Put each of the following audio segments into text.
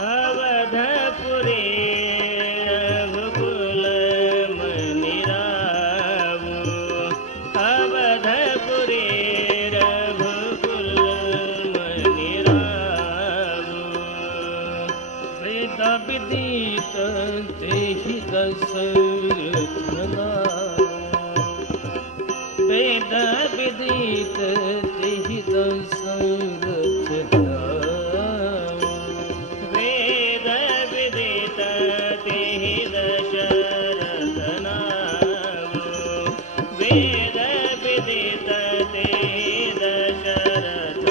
अवधपुरी रघुकुल मणि रावु अवधपुरी रघुकुल मणि रावु वेद विदित तेहि दशरथ वेद विदित तेहि दशरथ वेद विदित तेहि दशरथ वेद विदित तेहि दशरथ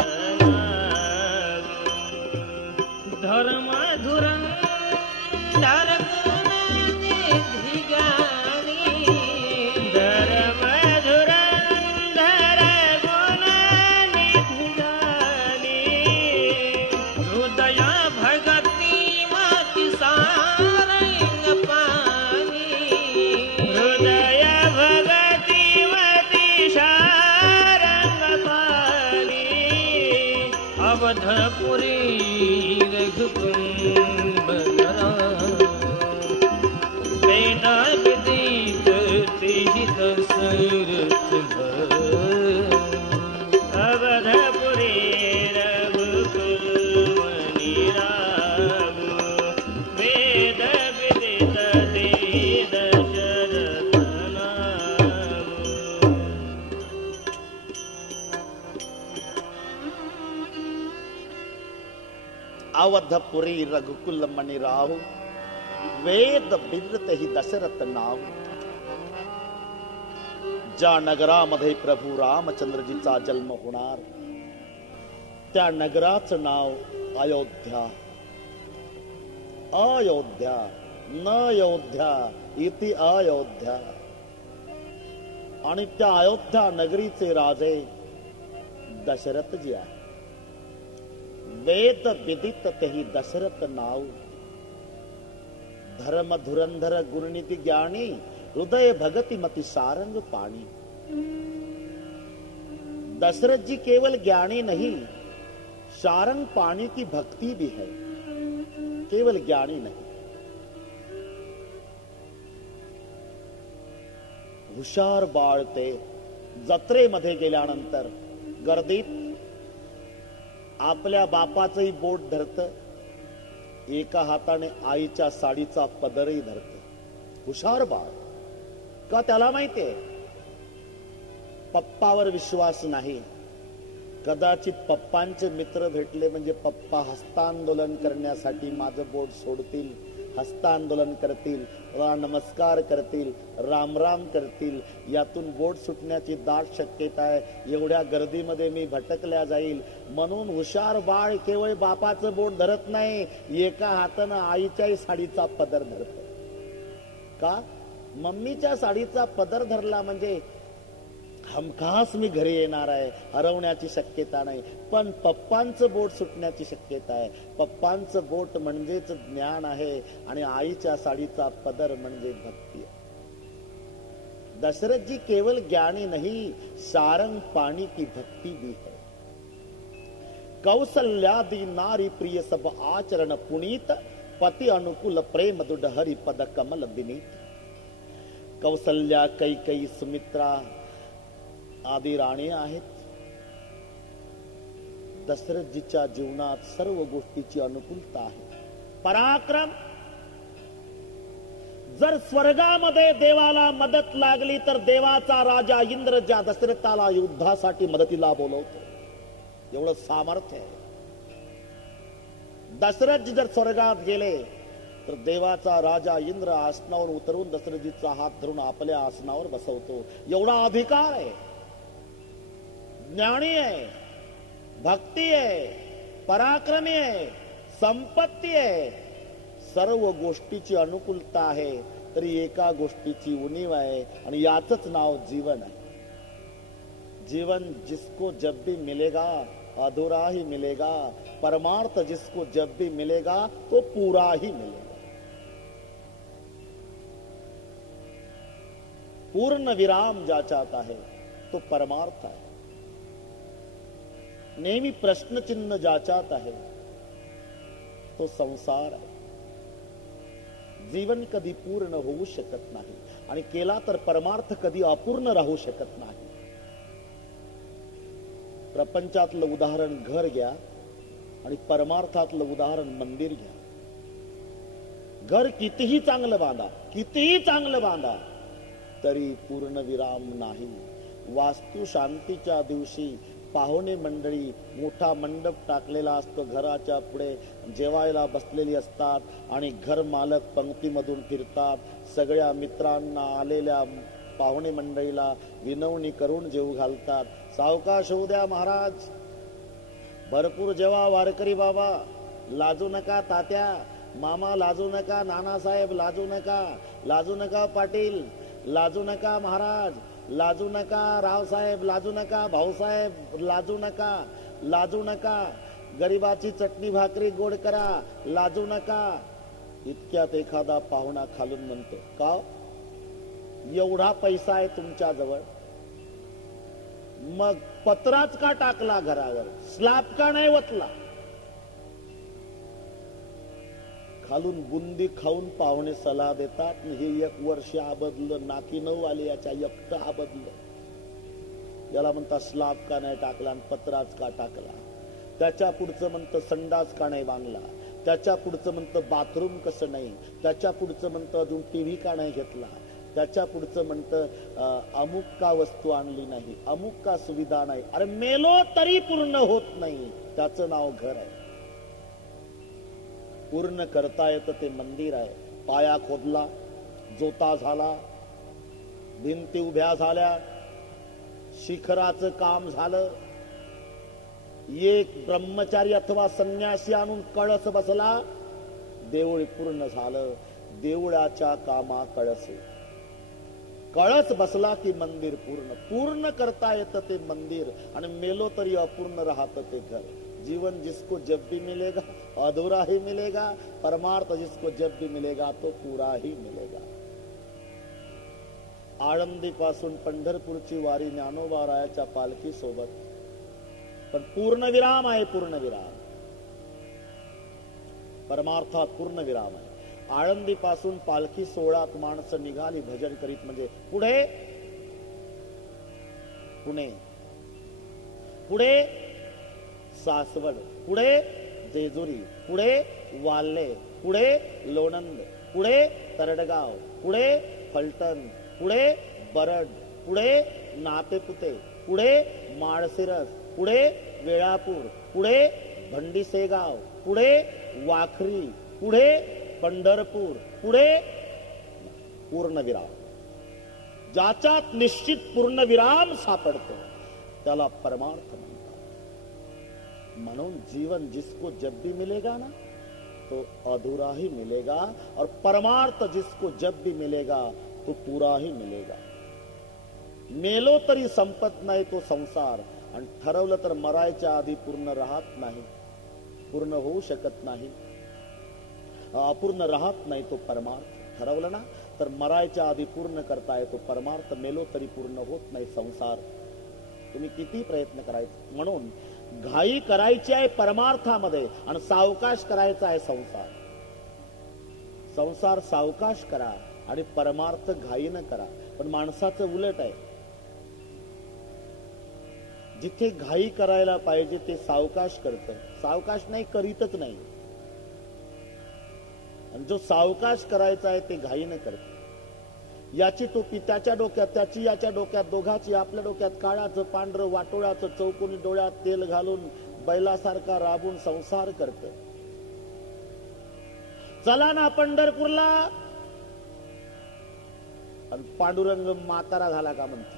धर्म धुरंधर गुण निधि ज्ञानी धर्म धुरंधर गुण निधि ज्ञानी हृदय भगति मति सारंग पानी हृदय भगति मति सारंग पानी अवधपुरी वेद विदित तेहि दशरथ अवधपुरी रघुकुल मणि रावु वेद विदित तेहि दशरथ अवधपुरी रघुकुल मणि राहु वेद विदित ही दशरथ नाव ज्या नगरामध्ये प्रभू रामचंद्रजीचा जन्म होणार त्या नगराचं नाव अयोध्या अयोध्या न अयोध्या इति अयोध्या आणि त्या अयोध्या नगरीचे राजे दशरथजी आहे वेद विदित तेहि दशरथ नाव धर्म धुरंधर गुणनिधि ज्ञानी हृदय भगति मति सारंग पानी दशरथ जी केवल ज्ञानी नहीं सारंग पानी की भक्ति भी है केवल ज्ञानी नहीं हुशार बाळ ते जत्रेमध्ये गेल्यानंतर गर्दीत आपल्या बापाचंही बोट धरत एका हाताने आईच्या साडीचा पदरही धरत हुशार बाळ का त्याला माहितीये पप्पावर विश्वास नाही कदाचित पप्पांचे मित्र भेटले म्हणजे पप्पा हस्तांदोलन करण्यासाठी माझं बोट सोडतील हस्तांदोलन करतील नमस्कार करतील राम राम करतील यातून बोट सुटण्याची दाट शक्यता आहे एवढ्या गर्दीमध्ये मी भटकल्या जाईल म्हणून हुशार बाळ केवळ बापाचं बोट धरत नाही एका हातानं आईच्याही साडीचा पदर धरत का मम्मीच्या साडीचा पदर धरला म्हणजे हमखास मी घरी येणार आहे हरवण्याची शक्यता नाही पण पप्पांचं बोट सुटण्याची शक्यता आहे पप्पांचं बोट म्हणजेच ज्ञान आहे आणि आईच्या साडीचा पदर म्हणजे भक्ती आहे दशरथ जी केवल ज्ञानी नहीं सारंग पानी की भक्ति भी है कौसल्यादि नारी प्रिय सब आचरण पुनीत पति अनुकूल प्रेम दुड हरि पद कमल विनीत कौसल्या कैकई सुमित्रा आदि राणी आहेत दशरथजीच्या जीवनात सर्व गोष्टीची अनुकूलता आहे पराक्रम जर स्वर्गामध्ये देवाला मदत लागली तर देवाचा राजा इंद्र ज्या दशरथाला युद्धासाठी मदतीला बोलवतो एवढं सामर्थ्य आहे दशरथजी जर स्वर्गात गेले तर देवाचा राजा इंद्र आसनावर उतरून दशरथजीचा हात धरून आपल्या आसनावर बसवतो एवढा अधिकार आहे ज्ञानी आहे भक्ती आहे पराक्रमी आहे संपत्ती आहे सर्व गोष्टीची अनुकूलता आहे तरी एका गोष्टीची उणीव आहे आणि याचंच नाव जीवन आहे जीवन जिसको जब भी मिलेगा अधूरा ही मिलेगा परमार्थ जिसको जब भी मिलेगा तो पूरा ही मिलेगा पूर्ण विराम जा चाहता है तो परमार्थ है नेहमी प्रश्न चिन्ह जा चाहता है तो संसार आहे. जीवन कधी पूर्ण होऊ शकत नाही आणि केला तर परमार्थ कधी अपूर्ण राहू शकत नाही. प्रपंचातलं उदाहरण घर घ्या आणि परमार्थातलं उदाहरण मंदिर घ्या. घर कितीही चांगलं बांधा, कितीही चांगलं बांधा, तरी पूर्ण विराम नाही. वास्तू शांतीच्या दिवशी पाहुणे मंडळी मोठा मंडप टाकलेला असतो, घराच्या पुढे जेवायला बसलेली असतात आणि घर मालक पंक्तीमधून फिरतात. सगळ्या मित्रांना आलेल्या पाहुणे मंडळीला विनवणी करून जेवू घालतात. सावकाश होऊ द्या महाराज, भरपूर जेवा वारकरी बाबा, लाजू नका तात्या, मामा लाजू नका, नानासाहेब लाजू नका, लाजू नका पाटील, लाजू नका महाराज, लाजू नका रावसाहेब, लाजू नका भाऊसाहेब, लाजू नका, लाजू नका, गरिबाची चटणी भाकरी गोड करा, लाजू नका. इतक्यात एखादा पाहुणा खालून म्हणतो, का एवढा पैसा आहे तुमच्या जवळ, मग पत्राच का टाकला घरावर, स्लॅब का नाही वतला. खालून बुंदी खाऊन पाहुणे सल्ला देतात, हे 1 वर्ष आबदलं, नाकी 9 आली, याच्या एकटं आबदलं. याला म्हणतात स्लॅब का नाही टाकला आणि पत्राच का टाकला. त्याच्या पुढचं म्हणतं संडास का नाही बांधला, त्याच्या पुढचं म्हणतं बाथरूम कसं नाही, त्याच्या पुढचं म्हणतं अजून टीव्ही का नाही घेतला, त्याच्या पुढचं म्हणतं अमुक का वस्तू आणली नाही, अमुक का सुविधा नाही. अरे मेलो तरी पूर्ण होत नाही, त्याचं नाव घर आहे. पूर्ण करता येतं ते मंदिर आहे. पाया खोदला, जोता झाला, भिंती उभ्या झाल्या, शिखराचं काम झालं, एक ब्रह्मचारी अथवा संन्यासी आणून कळस बसला, देऊळ पूर्ण झालं. देवळाच्या कामा कळस, कळस बसला की मंदिर पूर्ण. पूर्ण करता येतं ते मंदिर आणि मेलो तरी अपूर्ण राहतं ते घर. जीवन जिसको जब भी मिलेगा अधूरा ही मिलेगा, परमार्थ जिसको जब भी मिलेगा तो पूरा ही मिलेगा. आळंदी पासून पंढरपूरची वारी ज्ञानोबा रायाच्या पालखी सोबत, पण पूर्ण विराम आहे. पूर्ण विराम, परमार्थात पूर्ण विराम आहे. आळंदी पासून पालखी सोहळ्यात माणसं निघाली भजन करीत, म्हणजे पुढे पुणे, पुढे सासवड, पुढे जेजुरी, पुढे वाल्हे, पुढे लोणंद, पुढे तरडगाव, पुढे फलटण, पुढे बरड, पुढे नातेपुते, पुढे माळशिरस, पुढे वेळापूर, पुढे भंडीसेगाव, पुढे वाखरी, पुढे पंढरपूर, पुढे पूर्णविराम. ज्याच्यात निश्चित पूर्णविराम सापडतो त्याला परमार्थ म्हणतात. म्हणून जीवन जिसको जब भी मिलेगा ना तो अधूरा ही मिलेगा, और परमार्थ जिसको जब भी मिलेगा तो पूरा ही मिलेगा. मेलो तरी संपत नाही तो संसार, आणि ठरवलं तर मरायच्या आधी पूर्ण राहत नाही, पूर्ण होऊ शकत नाही, अपूर्ण राहत नाही तो परमार्थ. ठरवलं ना तर मरायच्या आधी पूर्ण करता येतो परमार्थ, मेलो तरी पूर्ण होत नाही संसार. तुम्ही किती प्रयत्न करायचे. म्हणून घाई करायची आहे परमार्थामध्ये आणि सावकाश करायचा आहे संसार. संसार सावकाश करा आणि परमार्थ घाईनं करा. पण माणसाचं उलट आहे, जिथे घाई करायला पाहिजे ते सावकाश करतं, सावकाश नाही करीतच नाही. आणि जो सावकाश करायचा आहे ते घाईनं करतो. याची टोपी त्याच्या डोक्यात, त्याची याच्या डोक्यात, दोघाची आपल्या डोक्यात, काळाचं पांढरं वाटोळाचं, चौकोनी डोळ्यात तेल घालून बैलासारखा राबून संसार करत. चला ना पंढरपूरला, आणि पांडुरंग म्हातारा झाला का म्हणतो,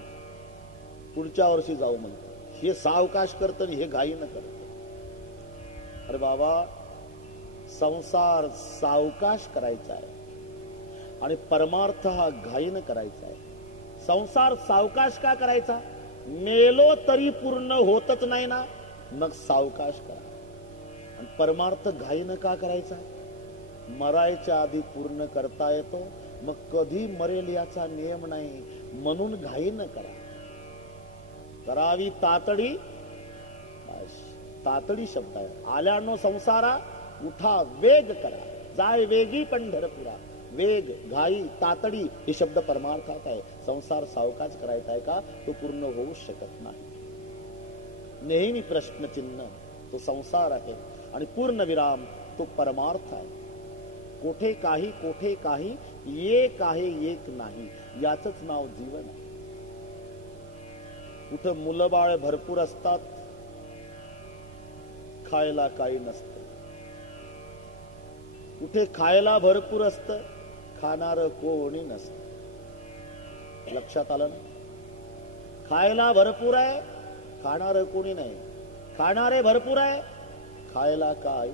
पुढच्या वर्षी जाऊ म्हणतो. हे सावकाश करत आणि हे घाईनं करत. अरे बाबा, संसार सावकाश करायचा आहे आणि परमार्थ हा घाईनं करायचा आहे. संसार सावकाश का करायचा? मेलो तरी पूर्ण होतच नाही ना, मग सावकाश करा. आणि परमार्थ घाईनं का करायचा? मरायच्या आधी पूर्ण करता येतो, मग कधी मरेल याचा नियम नाही, म्हणून घाईनं करा. करावी तातडी, तातडी शब्द आहे. आल्यानो संसारा उठा वेग करा, जाय वेगी पंढरपुरा. वेग, घाई, तातडी हे शब्द परमार्थात आहे. संसार सावकाश करायचा आहे का? तो पूर्ण होऊ शकत नाही. नेहमी प्रश्नचिन्ह तो संसार आहे आणि पूर्ण विराम तो परमार्थ आहे. कोठे काही एक आहे एक नाही, याच नाव जीवन आहे. कुठं मुलं बाळ भरपूर असतात, खायला काही नसतं. कुठे खायला भरपूर असतं, खाणार कोणी नसतं. लक्षात आलं ना? खायला भरपूर आहे, खाणार कोणी नाही. खाणारे भरपूर आहे, खायला काय.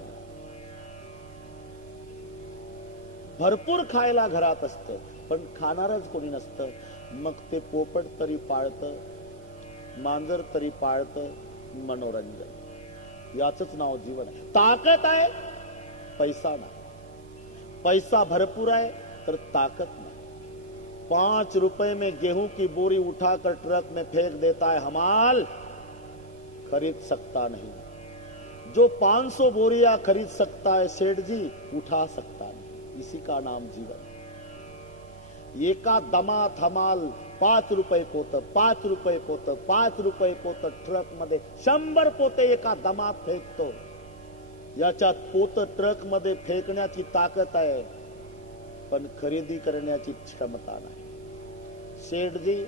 भरपूर खायला घरात असतं, पण खाणारच कोणी नसतं. मग ते पोपट तरी पाळतं, मांजर तरी पाळतं, मनोरंजन. याच नाव जीवन आहे. ताकद आहे, पैसा नाही. पैसा भरपूर है तर ताकत नहीं. 5 रुपए में गेहूं की बोरी उठाकर ट्रक में फेंक देता है हमाल, खरीद सकता नहीं. जो 500 बोरियां खरीद सकता है सेठ जी, उठा सकता नहीं. इसी का नाम जीवन. एका दमात हमाल 5 रुपये पोत, 5 रुपये पोत, 5 रुपये पोत ट्रक मध्ये 100 पोते एका दमात फेकतो. याच्यात पोत ट्रक मध्ये फेकण्याची ताकद आहे, पण खरेदी करण्याची क्षमता नाही. सेठजी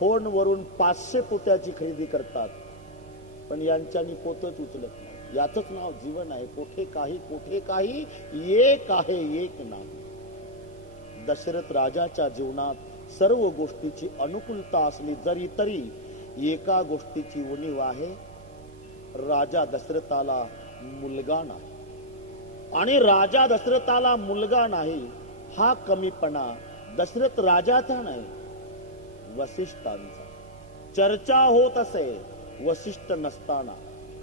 फोनवरून 500 पोत्याची खरेदी करतात, पण यांच्यानी पोतच उचलत नाही. याच नाव जीवन आहे. कोठे काही एक आहे एक नाही. दशरथ राजाच्या जीवनात सर्व गोष्टीची अनुकूलता असली जरी तरी एका गोष्टीची उणीव आहे. राजा दशरथाला मुलगा नाही. आणि राजा दशरथाला मुलगा नाही हा कमीपणा दशरथ राजाचा नाही, वसिष्ठांचा. चर्चा होत असे वसिष्ठ नसताना.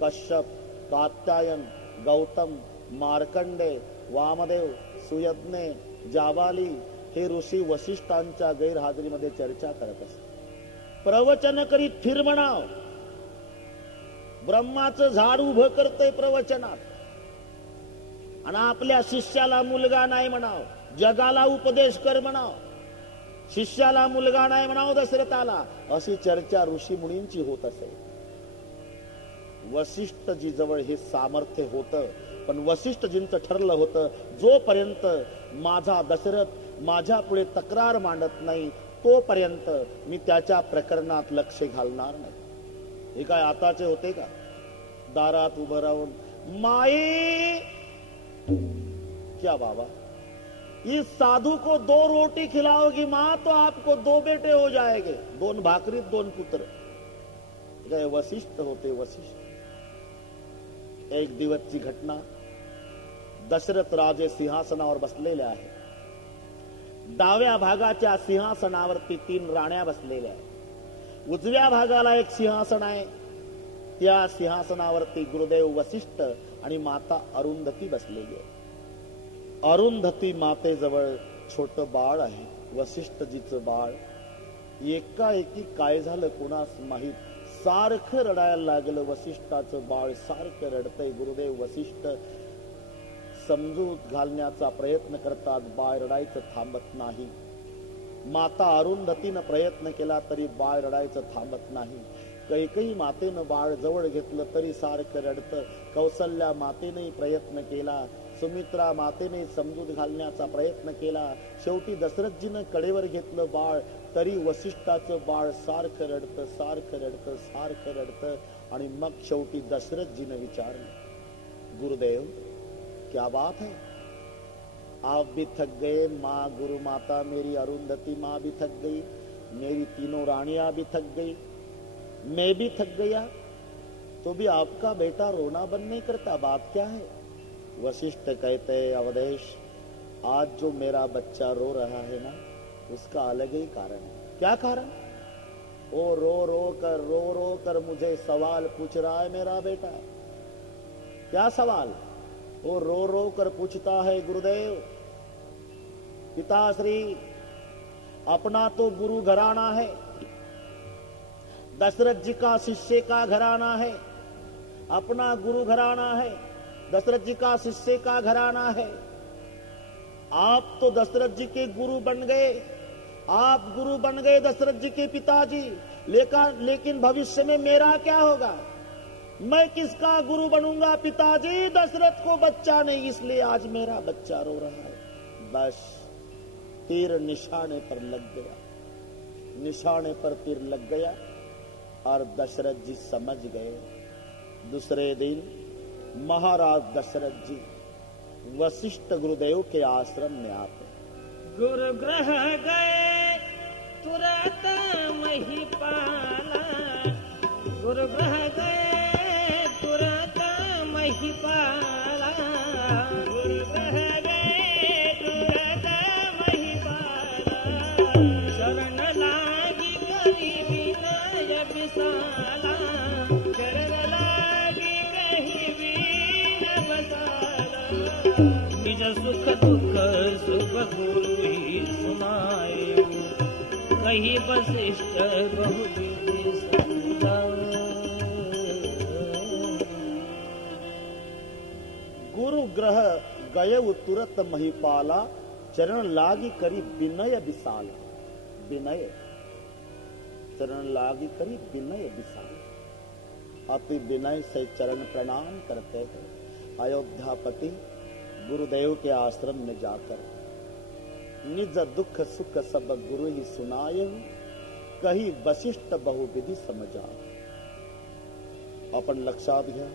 कश्यप, कात्यायन, गौतम, मार्कंडे, वामदेव, सुयज्ञ, जाबाली हे ऋषी वसिष्ठांच्या गैरहाजरीमध्ये चर्चा करत असत. प्रवचन करीत फिर म्हणाव. ब्रह्माचं झाड उभं करतय प्रवचनात आणि आपल्या शिष्याला मुलगा नाही म्हणाव. जगाला उपदेश कर म्हणाव, शिष्याला मुलगा नाही म्हणाव दशरथाला. अशी चर्चा ऋषी मुनींची होत असे. वसिष्ठजी जवळ हे सामर्थ्य होतं, पण वसिष्ठजींचं ठरलं होतं जोपर्यंत माझा दशरथ माझ्या पुढे तक्रार मांडत नाही तोपर्यंत मी त्याच्या प्रकरणात लक्ष घालणार नाही. हे काय आताचे होते का? दारात उभं राहून माई क्या बाबा, इस साधु को 2 रोटी खिलाओगी माँ तो आपको 2 बेटे हो जाएंगे. 2 भाकरीत 2 पुत्र. काय वसिष्ठ होते वसिष्ठ. एक दिवसची घटना. दशरथ राजे सिंहासनावर बसलेले आहे. डाव्या भागाच्या सिंहासनावरती 3 राण्या बसलेल्या आहेत. उजव्या भागाला एक सिंहासन आहे. त्या सिंहासनावरती गुरुदेव वसिष्ठ आणि माता अरुंधती बसलेली आहे. अरुंधती मातेजवळ छोट बाळ आहे, वसिष्ठजीचं बाळ. एकाएकी काय झालं कोणास माहित, सारखं रडायला लागलं. वसिष्ठाचं बाळ सारखं रडतंय. गुरुदेव वसिष्ठ समजूत घालण्याचा प्रयत्न करतात, बाळ रडायचं थांबत नाही. माता अरुंधतीनं प्रयत्न केला तरी बाळ रडायचं थांबत नाही. कैकेयी मातेनं बाळ जवळ घेतलं तरी सारखं रडतं. कौसल्या मातेनेही प्रयत्न केला, सुमित्रा मातेने समजूत घालण्याचा प्रयत्न केला. शेवटी दशरथजीनं कडेवर घेतलं बाळ, तरी वसिष्ठाचं बाळ सारखं रडतं सारखं रडतं सारखं रडतं. आणि मग शेवटी दशरथजीनं विचारलं, गुरुदेव क्या बात है, आप भी थक गए, माँ गुरु माता मेरी अरुंधति माँ भी थक गई, मेरी 3 रानियां भी थक गई, मैं भी थक गया, तो भी आपका बेटा रोना बंद नहीं करता, बात क्या है? वशिष्ठ कहते हैं, अवधेश आज जो मेरा बच्चा रो रहा है ना, उसका अलग ही कारण है. क्या कारण? वो रो रो कर मुझे सवाल पूछ रहा है मेरा बेटा. क्या सवाल? वो रो कर पूछता है, गुरुदेव पिताश्री अपना तो गुरु घराना है, दशरथ जी का शिष्य का घराना है, अपना गुरु घराना है, दशरथ जी का शिष्य का घराना है। आप तो दशरथ जी के गुरु बन गए, आप गुरु बन गए दशरथ जी के पिताजी, लेकिन भविष्य में मेरा क्या होगा? मैं किसका गुरु बनूंगा पिताजी? दशरथ को बच्चा नहीं, इसलिए आज मेरा बच्चा रो रहा है। बस तीर निशाने पर लग गया, निशाने पर तीर लग गया और दशरथ जी समझ गए। दूसरे दिन महाराज दशरथ जी वशिष्ठ गुरुदेव के आश्रम में आते। गुरु ग्रह गए तुरंत महिपाला, गुरु ग्रह गए तुरंत महिपाला, गुरु ग्रह गए तुरंत महिपाला, शरण लागी करी विनय विशाला, शरण लागी कही विनय विशाला, निज सुख दुख सुख गुरु ही सुनाए, कही वशिष्ठ बहुविधि समझाए। गुरु ग्रह गए तुरत महिपाला, चरण लागी करी विनय विशाल। विनय, चरण लागी करी विनय विशाल। अति विनय से चरण प्रणाम करते हैं। अयोध्यापति गुरुदेव के आश्रम में जाकर निज दुख सुख सब गुरु ही सुनाए, कही वशिष्ठ बहुविधि समझा। आपण लक्षात घ्या,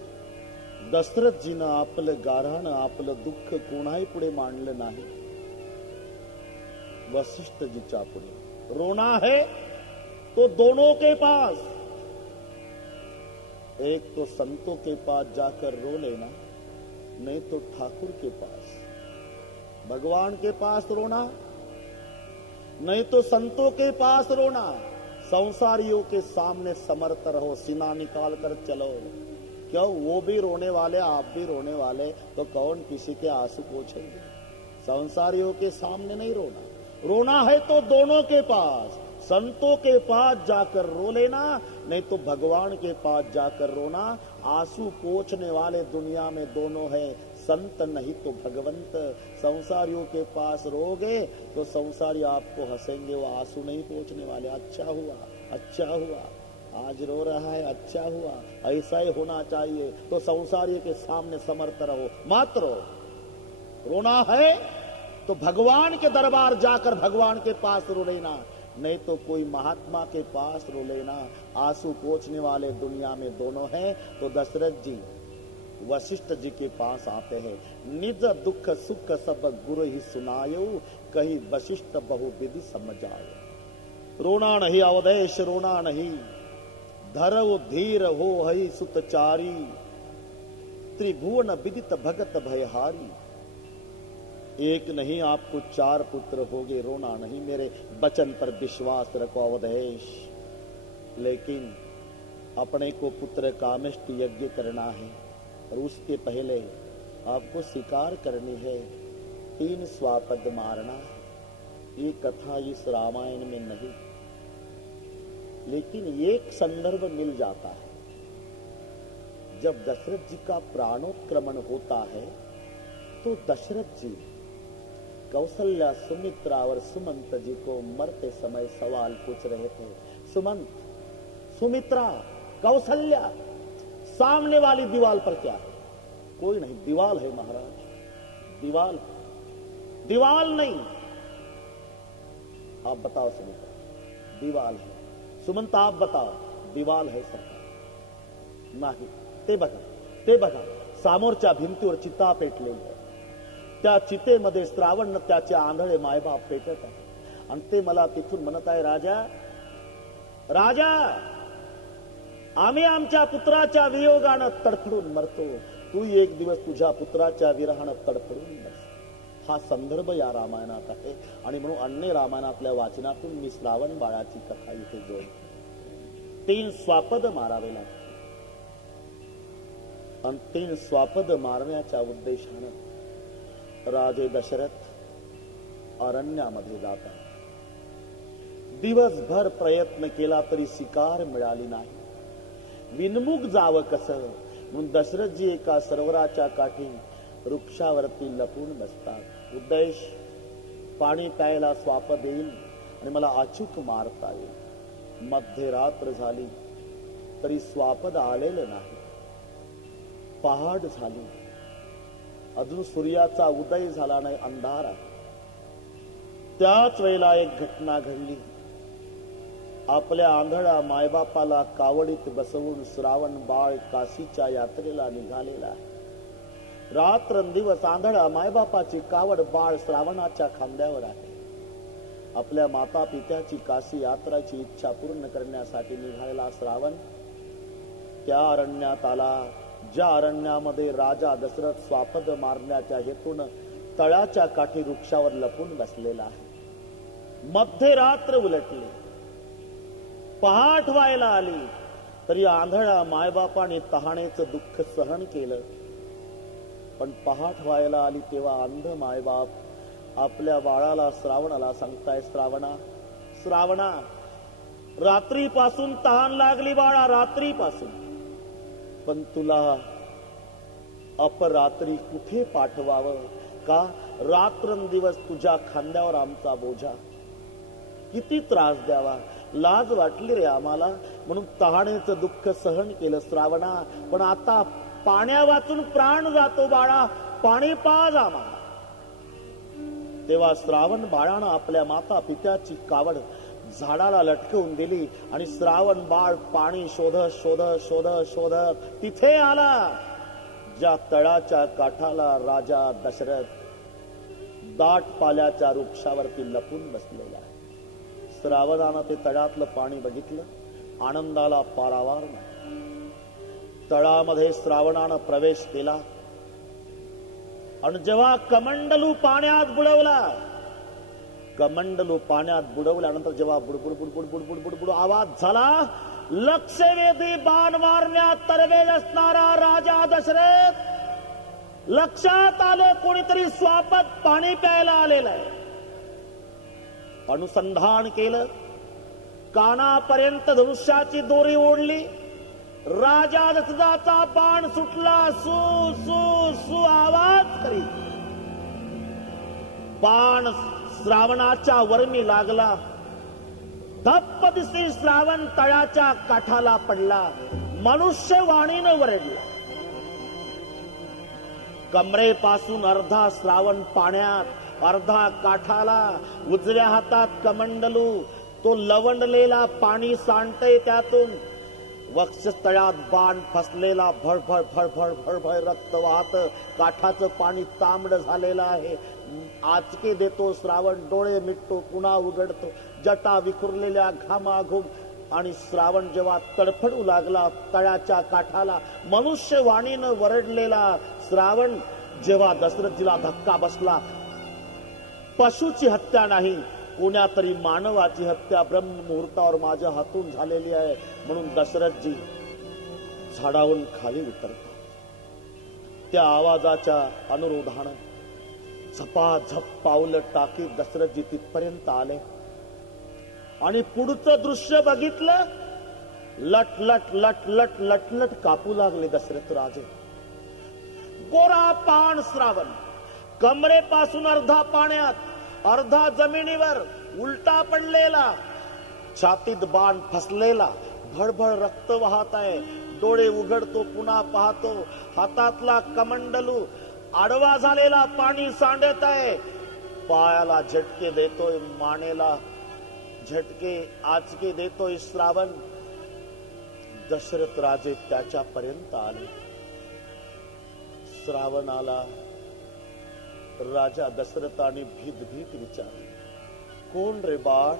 दशरथ जीनं आपलं गाऱ्हाण आपलं दुःख कोणाही पुढे मांडलं नाही। वशिष्ठ जीच्या पुढे रोना है तो दोनों के पास, एक तो संतों के पास जाकर रो लेना, नहीं तो ठाकुर के पास, भगवान के पास रोना, नहीं तो संतों के पास रोना। संसारियों के सामने समर्थ रहो, सीना निकाल कर चलो। क्यों? वो भी रोने वाले, आप भी रोने वाले, तो कौन किसी के आंसू पोंछेंगे? संसारियों के सामने नहीं रोना, रोना है तो दोनों के पास, संतों के पास जाकर रो लेना, नहीं तो भगवान के पास जाकर रोना। आंसू पोंछने वाले दुनिया में दोनों है, संत नहीं तो भगवंत। संसारियों के पास रोगे तो संसारी आपको हंसेंगे, वो आंसू नहीं पोंछने वाले। अच्छा हुआ, अच्छा हुआ, आज रो रहा है, अच्छा हुआ, ऐसा ही होना चाहिए। तो संसारियों के सामने समर्थ रहो, मत रो। रोना है तो भगवान के दरबार जाकर भगवान के पास रो लेना, नहीं तो कोई महात्मा के पास रो लेना। आंसू पोंछने वाले दुनिया में दोनों हैं। तो दशरथ जी वशिष्ठ जी के पास आते हैं। निज दुख सुख सब गुरु ही सुनायो, कही वशिष्ठ बहुविधि समझायो। रोना नहीं अवधेश रोना नहीं, धरव धीर हो हई सुतचारी, त्रिभुवन विदित भगत भयहारी। एक नहीं आपको 4 पुत्र होगे, रोना नहीं, मेरे वचन पर विश्वास रखो अवधेश। लेकिन अपने को पुत्र कामिष्ट यज्ञ करना है और उसके पहले आपको शिकार करनी है, 3 स्वापद मारना है। ये कथा इस रामायण में नहीं, लेकिन एक संदर्भ मिल जाता है। जब दशरथ जी का प्राणोत्क्रमण होता है तो दशरथ जी कौशल्या, सुमित्रा और सुमंत जी को मरते समय सवाल पूछ रहे थे। सुमंत, सुमित्रा, कौशल्या, सामने वाली दीवाल पर क्या है? कोई नहीं, दीवाल है महाराज, दीवाल, दीवाल नहीं। आप बताओ सुमित्रा, दीवाल है। सुमंत आप बताओ, दीवाल है सरकार। नाही, ते बघा सामोरच्या भिंतीवर चिता पेटलेली आहे, त्या चितेमध्ये श्रावण त्याचे आंधळे मायबाप पेटत आहे आणि ते मला तिथून म्हणत आहे, राजा राजा, आम्ही आमच्या पुत्राच्या वियोगानं तडफडून मरतो, तू एक दिवस तुझ्या पुत्राच्या विरहानं तडफडून मरशील। हा संदर्भ या रामायणात आहे आणि म्हणून अन्य रामायणातल्या वाचनातून मी श्रावण बाळाची कथा इथे जोडतो। 3 स्वापद मारावे लागते आणि 3 स्वापद मारण्याच्या उद्देशानं राजे दशरथ अरण्यामध्ये जातात। दिवसभर प्रयत्न केला तरी शिकार मिळाली नाही। विनमुख जावं कसं? म्हणून दशरथजी एका सरोवराच्या काठी वृक्षावरती लपून बसतात. उद्देश पाणी प्यायला स्वाप देईल आणि मला अचूक मारता येईल. मध्यरात्र झाली तरी स्वापद आलेलं नाही. पहाट झाली अजून सूर्याचा उदय झाला नाही, अंधार आहे. त्याच वेळेला एक घटना घडली. आपल्या आंधळ्या मायबापाला कावडीत बसवून श्रावण बाळ काशीच्या यात्रेला निघालेला आहे. रात्रंदिवस आंधळा मायबापाची कावड बाळ श्रावणाच्या खांद्यावर आहे. आपल्या माता पित्याची काशी यात्राची इच्छा पूर्ण करण्यासाठी निघालेला श्रावण त्या अरण्यात आला ज्या अरण्यामध्ये राजा दशरथ स्वापद मारण्याच्या हेतून तळाच्या काठी वृक्षावर लपून बसलेला आहे. मध्यरात्र उलटली, पहाट व्हायला आली तरी आंधळा मायबापाने तहानेचं दुःख सहन केलं. पण पहाट व्हायला आली तेव्हा अंध मायबाप आपल्या बाळाला श्रावणाला सांगताय, श्रावणा श्रावणा रात्रीपासून तहान लागली बाळा, रात्रीपासून, पण तुला अपरात्री कुठे पाठवावं? का रात्रंदिवस तुझ्या खांद्यावर आमचा बोझा, किती त्रास द्यावा, लाज वाटली रे आम्हाला, म्हणून तहानेचं दुःख सहन केलं श्रावणा. पण आता पाण्या वाचून प्राण जातो बाळा, पाणी पाज आम्हाला. तेव्हा श्रावण बाळानं आपल्या माता पित्याची कावड झाडाला लटकवून दिली आणि श्रावण बाळ पाणी शोधत शोधत शोधत शोधत तिथे आला ज्या तळाच्या काठाला राजा दशरथ दाट पाल्याच्या वृक्षावरती लपून बसलेला आहे. श्रावणानं ते तळ्यातलं पाणी बघितलं, आनंदाला पारावार नाही. तळामध्ये श्रावणानं प्रवेश केला आणि जेव्हा कमंडलू पाण्यात बुडवला, कमंडलू पाण्यात बुडवल्यानंतर जेव्हा बुडबुड बुडबुड बुडबुड बुडबुड आवाज झाला, लक्षवेधी बाण मारण्यात तरबेज असणारा राजा दशरथ लक्षात आलं कोणीतरी स्वापद पाणी प्यायला आलेलं आहे. अनुसंधान केलं, कानापर्यंत धनुष्याची दोरी ओढली, राजा दशरथाचा बाण सुटला, सु सु सु आवाज करीत बाण श्रावणाच्या वर्मी लागला. धप्प दिसे श्रावण तळाच्या काठाला पडला, मनुष्य वाणीनं वरडला. कमरेपासून अर्धा श्रावण पाण्यात, अर्धा काठाला, उजव्या हातात कमंडलू, तो लवंडलेला पाणी सांडतय त्यातून. वक्षस्थळात बाण फसलेला, भळभळ भळभळ भळभळ रक्त वाहत, काठाचं पाणी तांबड झालेलं आहे. आचके देतो श्रावण, डोळे मिटतो, पुन्हा उघडतो, जटा विखुरलेल्या घामाघूम. आणि श्रावण जेव्हा तडफडू लागला तळाच्या काठाला, मनुष्यवाणीनं वरडलेला श्रावण जेव्हा दशरथजीला धक्का बसला, पशुची हत्या नाही, कोण्या तरी मानवाची हत्या ब्रह्म मुहूर्तावर माझ्या हातून झालेली आहे, म्हणून दशरथजी झाडावरून खाली उतरतात. त्या आवाजाच्या अनुरोधानं झपाझप पावलं टाकीत दशरथजी तिथपर्यंत आले आणि पुढचं दृश्य बघितलं. लट लट लट लट लट लट कापू लागले दशरथ राजे. गोरा पाण श्रावण, कमरेपासून अर्धा पाण्यात, अर्धा जमिनीवर उलटा पडलेला, छातीत बाण फसलेला, भळभळ रक्त वाहत आहे, डोळे उघडतो पुन्हा पाहतो, हातातला कमंडलू आडवा झालेला, पाणी सांडत आहे, पायाला झटके देतोय, मानेला झटके आचके देतोय श्रावण. दशरथ राजे त्याच्यापर्यंत आले. श्रावणाला राजा दशरथाने भीत भीत विचारले, कोण रे बाळ?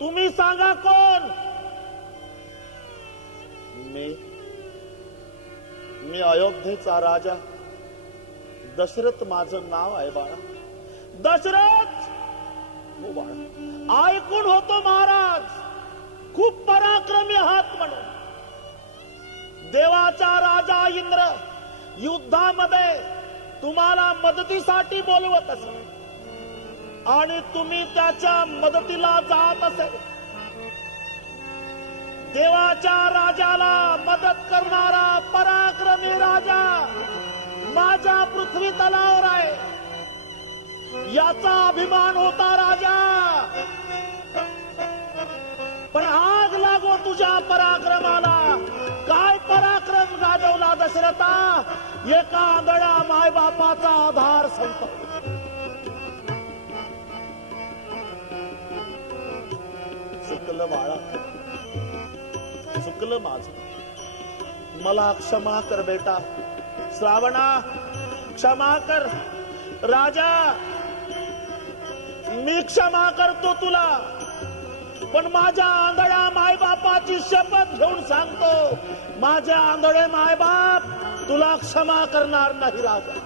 तुम्ही सांगा कोण? मी अयोध्येचा राजा दशरथ माझं नाव आहे बाळा. दशरथ? हो बाळा, ऐकून होतो महाराज, खूप पराक्रमी आहात म्हणून. देवाचा राजा इंद्र युद्धामध्ये तुम्हाला मदतीसाठी बोलवत असेल आणि तुम्ही त्याच्या मदतीला जात असेल. देवाच्या राजाला मदत करणारा पराक्रमी राजा माझ्या पृथ्वी तलावर आहे, याचा अभिमान होता राजा. पण आग लागो तुझ्या पराक्रमाला. काय पराक्रम गाजवला दशरथा, एका आंधळ्या मायबापाचा आधार संपवला. चुकलं बाळा, चुकलं माझं. मला क्षमा कर बेटा. श्रावणा क्षमा कर. राजा मी क्षमा करतो तुला, पण माझ्या आंधळ्या मायबापाची शपथ घेऊन सांगतो, माझे आंधळे मायबाप तुला क्षमा करणार नाही राजा.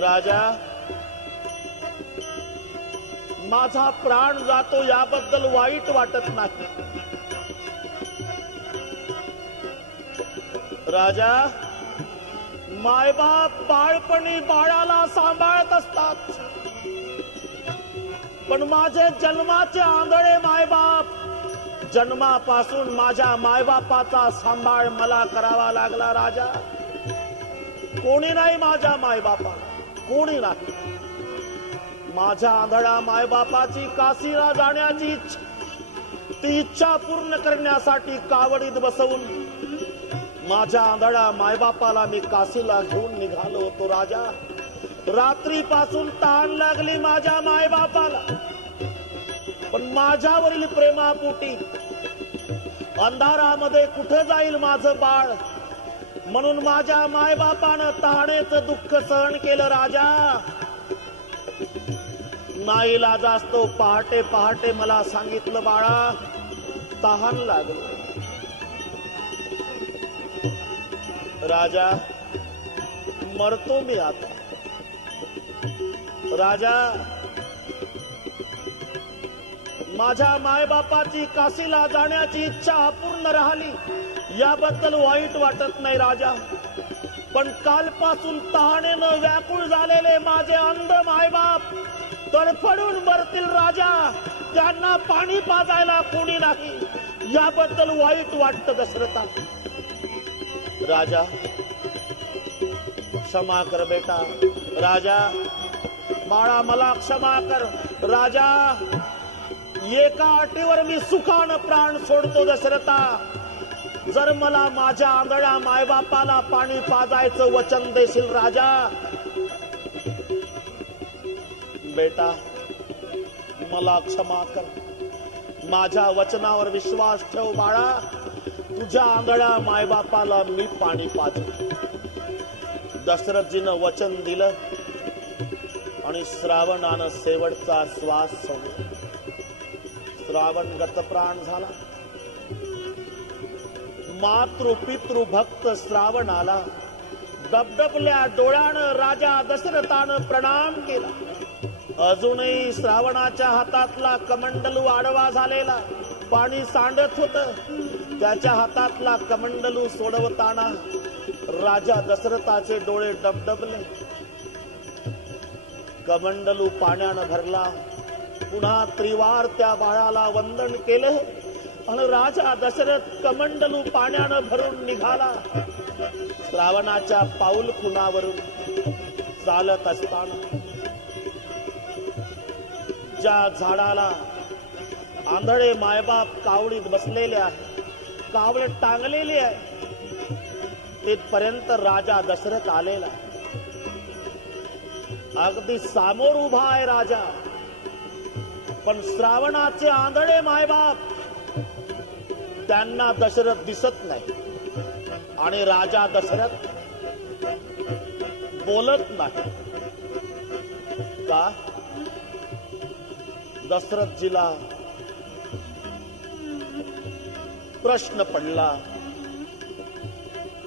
राजा माझा प्राण जातो याबद्दल वाईट वाटत नाही. राजा मायबाप बाळपणी बाळाला सांभाळत असतात, पण माझे जन्माचे आंधळे मायबाप जन्मापासून माझ्या मायबापाचा सांभाळ मला करावा लागला. राजा कोणी नाही माझ्या मायबापाला, कोणी नाही. माझ्या आंधळ्या मायबापाची काशीला जाण्याची इच्छा, ती इच्छा पूर्ण करण्यासाठी कावडीत बसवून माझ्या आंधळ्या मायबापाला मी काशीला घेऊन निघालो होतो. राजा रात्रीपासून तहान लागली माझ्या मायबापाला, पण माझ्यावरील प्रेमापोटी अंधारामध्ये कुठे जाईल माझं बाळ, म्हणून माझ्या मायबापानं तहानेचं दुःख सहन केलं. राजा नाईलाजास्तव पहाटे पहाटे मला सांगितलं, बाळा तहान लागलं. राजा मरतो मी आता. राजा माझ्या मायबापाची काशीला जाण्याची इच्छा अपूर्ण राहिली याबद्दल वाईट वाटत नाही राजा, पण कालपासून तहानेनं व्याकुळ झालेले माझे अंध मायबाप तडफडून मरतील राजा. त्यांना पाणी पाजायला कोणी नाही याबद्दल वाईट वाटतं दशरथा. राजा क्षमा कर बेटा. राजा बाळा मला क्षमा कर. राजा एका अटीवर मी सुखानं प्राण सोडतो दशरथा. जर मला माझ्या आंधळ्या मायबापाला पाणी पाजायचं वचन देशील राजा. बेटा मला क्षमा कर. माझ्या वचनावर विश्वास ठेव बाळा. तुझ्या आंधळ्या मायबापाला मी पाणी पाजू. दशरथजीनं वचन दिलं आणि श्रावणानं शेवटचा श्वास सोडला. श्रावण गतप्राण झाला. मातृ पितृ भक्त श्रावणाला डबडबल्या डोळ्यानं राजा दशरथानं प्रणाम केला. अजूनही श्रावणाच्या हातातला कमंडलू आडवा झालेला, पाणी सांडत होत. त्याच्या हातातला कमंडलू सोडवताना राजा दशरथाचे डोळे डबडबले. कमंडलू पाण्यानं भरला. पुन्हा त्रिवार त्या बाळाला वंदन केलं आणि राजा दशरथ कमंडलू पाण्यानं भरून निघाला. श्रावणाच्या पाऊल खुणावरून चालत असताना ज्या झाडाला आंधळे मायबाप कावडीत बसलेले आहे, कावड टांगलेली आहे, तिथपर्यंत राजा दशरथ आलेला. अगदी समोर उभा आहे राजा, पण श्रावणाचे आंधळे मायबाप त्यांना दशरथ दिसत नाही आणि राजा दशरथ बोलत नाही. का? दशरथजीला प्रश्न पडला.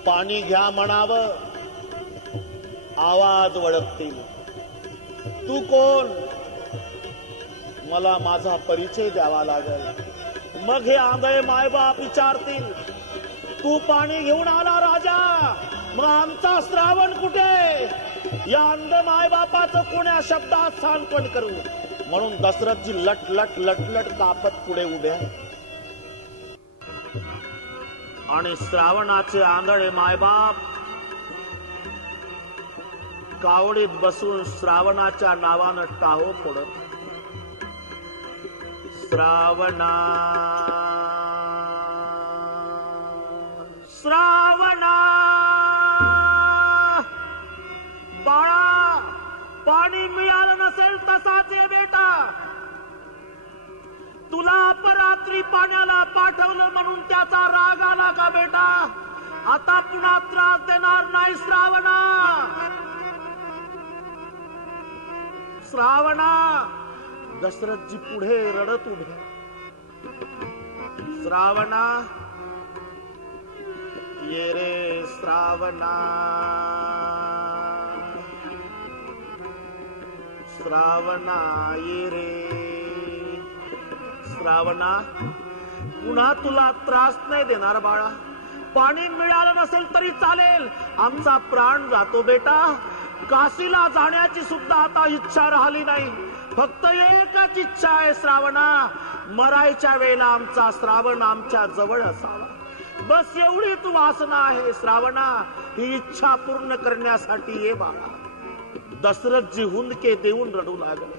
पाणी घ्या म्हणावं, आवाज ओळखतील. तू कोण? मला माझा परिचय द्यावा लागेल. मग हे आंधळे मायबाप विचारतील, तू पाणी घेऊन आला राजा, मग आमचा श्रावण कुठे? या अंध मायबापाचं कोण्या शब्दात सांत्वन करू. म्हणून दशरथजी लटलट लटलट कापत पुढे उभे आहे. आणि श्रावणाचे आंधळे मायबाप कावडीत बसून श्रावणाच्या नावानं टाहो फोडत. श्रावणा श्रावणा बाळा, पाणी मिळालं नसेल तसाच ये बेटा. तुला अपरात्री पाण्याला पाठवलं म्हणून त्याचा राग आला का बेटा? आता पुन्हा त्रास देणार नाही श्रावणा. श्रावणा. दशरथजी पुढे रडत उभे. श्रावणा ये रे श्रावणा. श्रावणा ये रे. श्रावणा पुन्हा तुला त्रास नाही देणार बाळा. पाणी मिळालं नसेल तरी चालेल, आमचा प्राण जातो बेटा. काशीला जाण्याची सुद्धा आता इच्छा राहिली नाही. फक्त एकच इच्छा आहे श्रावणा, मरायच्या वेळेला आमचा श्रावण आमच्या जवळ असावा. बस एवढीच वासना आहे श्रावणा. ही इच्छा पूर्ण करण्यासाठी ये बाळा. दशरथजी हुंदके देऊन रडू लागले.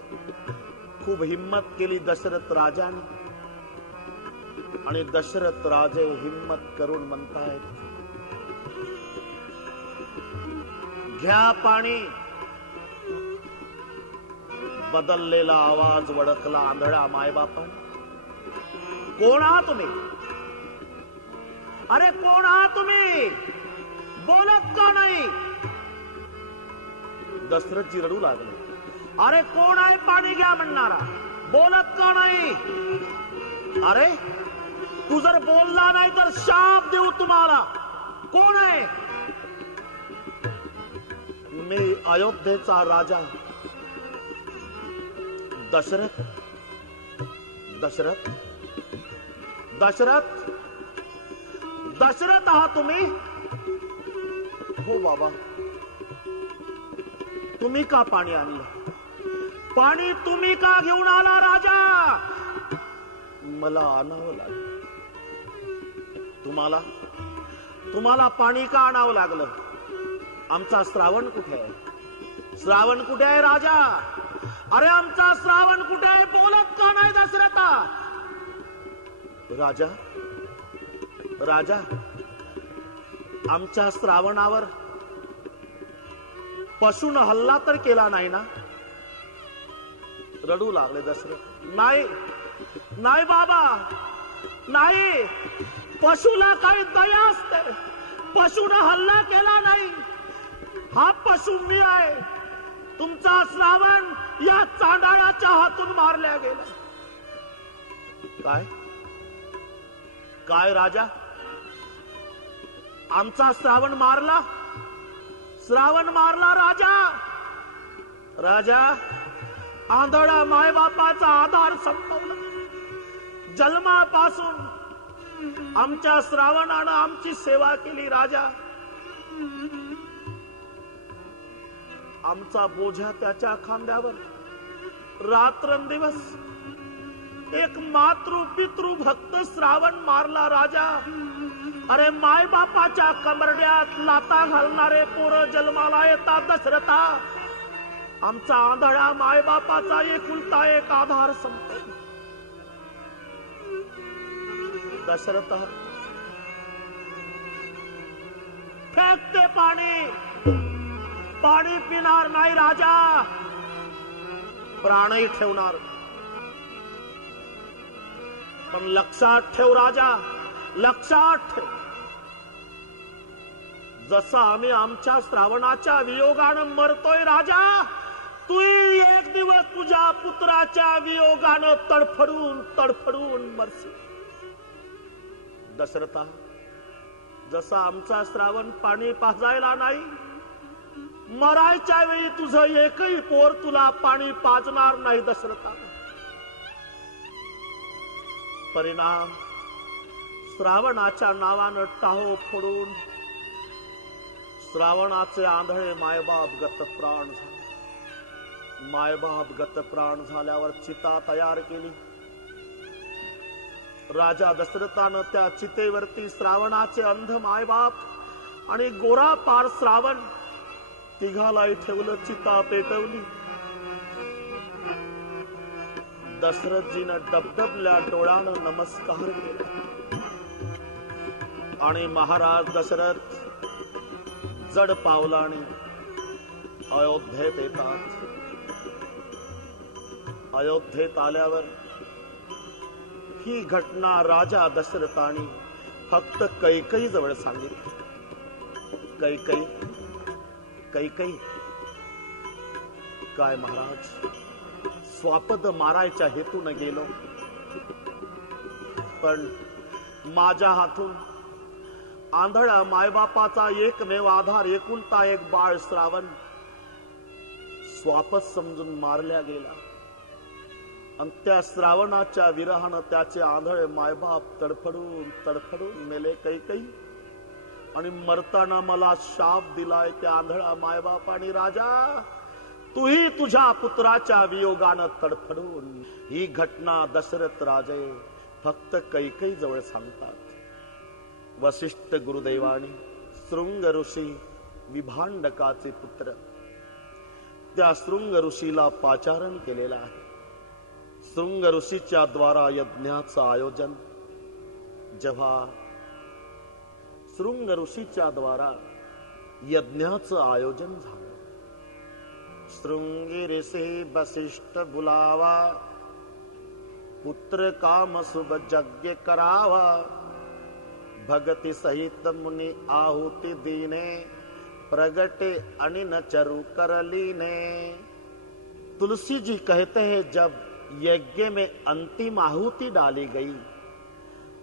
खूप हिम्मत केली दशरथ राजाने. आणि दशरथ राजे हिम्मत करून म्हणतायत, घ्या पाणी. बदललेला आवाज वडकला आंधळा मायबापाने. कोण आहात तुम्ही? अरे कोण आहात तुम्ही? बोलत का नाही? दशरथजी रडू लागले. अरे कोण आहे पाणी घ्या म्हणणारा? बोलत का नाही? अरे तू जर बोलला नाही तर शाप देऊ तुम्हाला. कोण आहे? मी अयोध्येचा राजा दशरथ. दशरथ दशरथ दशरथ आहात तुम्ही? हो बाबा. तुम्ही का पाणी आणलं? पाणी तुम्ही का घेऊन आला राजा? मला आणावं लागलं. तुम्हाला पाणी का आणावं लागलं? आमचा श्रावण कुठे आहे? श्रावण कुठे आहे राजा? अरे आमचा श्रावण कुठे आहे? बोलत का नाही दशरथा? राजा राजा आमच्या श्रावणावर पशून हल्ला तर केला नाही ना? रडू लागले दशरथ. नाही नाही बाबा नाही. पशुला काही दया असते. पशूने हल्ला केला नाही. हा पशु मी आहे. तुमचा श्रावण या चांडाळाच्या हातून मारल्या गेला. काय काय राजा? आमचा श्रावण मारला? श्रावण मारला राजा? राजा आंधळा मायबापाचा आधार संपवला. जन्मापासून आमच्या श्रावणानं आमची सेवा केली राजा. आमचा बोझा त्याच्या खांद्यावर रात्रंदिवस. एक मातृ पितृ भक्त श्रावण मारला राजा. अरे माय बापाच्या कमरड्यात लाता घालणारे पोरं जन्माला येतात दशरथा. आमचा आंधळा माय बापाचा एकुलता एक आधार संपला. दशरथ फेकते पाणी. पाणी पिणार नाही राजा. प्राणही ठेवणार. पण लक्षात ठेव राजा, लक्षात ठेव. जसा आम्ही आमच्या श्रावणाच्या वियोगानं मरतोय राजा, तू एक दिवस तुझ्या पुत्राच्या वियोगानं तडफडून तडफडून मरशील. दशरथा जसा आमचा श्रावण पाणी पाजायला नाही, मरायच्या वेळी तुझं एकही पोर तुला पाणी पाजणार नाही दशरथा. परिणाम श्रावणाच्या नावानं टाहो फोडून श्रावणाचे आंधळे मायबाप गतप्राण झाले. मायबाप गतप्राण झाल्यावर चिता तयार केली. राजा दशरथानं त्या चितेवरती श्रावणाचे अंध मायबाप आणि गोरा पार श्रावण तिघालाही ठेवलं. चिता पेटवली. दशरथजीनं डबडबल्या डोळ्यानं नमस्कार केला आणि महाराज दशरथ जड पावलाने अयोध्येत येतात. अयोध्येत आल्यावर ही घटना राजा दशरथाने फक्त कैकेयी जवळ सांगितली. कैकेयी काय महाराज, स्वापद मारायच्या हेतून गेलो, पण माझ्या हातून आंधळा मायबापाचा एकमेव आधार एकुलता एक बाळ श्रावण स्वापद समजून मारल्या गेला. आणि त्या श्रावणाच्या विरहानं त्याचे आंधळे मायबाप तडफडून तडफडून मेले. कैकेयी, आणि मरताना मला शाप दिलाय त्या आंधळा मायबापाने. राजा, तूही तुझ्या पुत्राच्या वियोगानं तडफडून. ही घटना दशरथ राजे फक्त कैकेयी जवळ सांगतात. वसिष्ठ गुरुदेवाने शृंग ऋषी विभांडकाचे पुत्र त्या शृंग ऋषीला पाचारण केलेलं आहे. शृंग ऋषीच्या द्वारा यज्ञाचं आयोजन, जेव्हा शृंग ऋषीच्या द्वारा यज्ञाचं आयोजन झालं. शृंगी ऋषी वसिष्ठ बुलावा, पुत्र काम शुभ यज्ञ करावा. भगति सहित मुनि आहुति दीने, प्रगटे अनिन चरु करलीने. तुलसी जी कहते हैं, जब यज्ञ में अंतिम आहुति डाली गई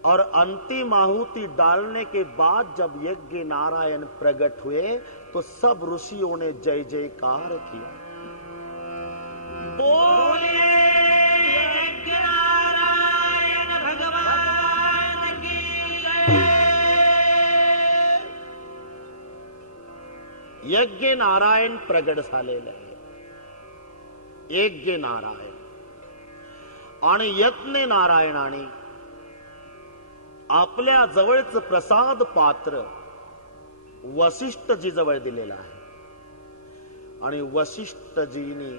और अंतिम आहुति डालने के बाद जब यज्ञ नारायण प्रकट हुए तो सब ऋषियों ने जय जयकार किया. बोले यज्ञ नारायण भगवान की जय. यज्ञ नारायण प्रगट झालेलं आहे. यज्ञ नारायण आणि यज्ञ नारायणाने आपल्या जवळच प्रसाद पात्र वसिष्ठजी जवळ दिलेलं आहे. आणि वसिष्ठजीनी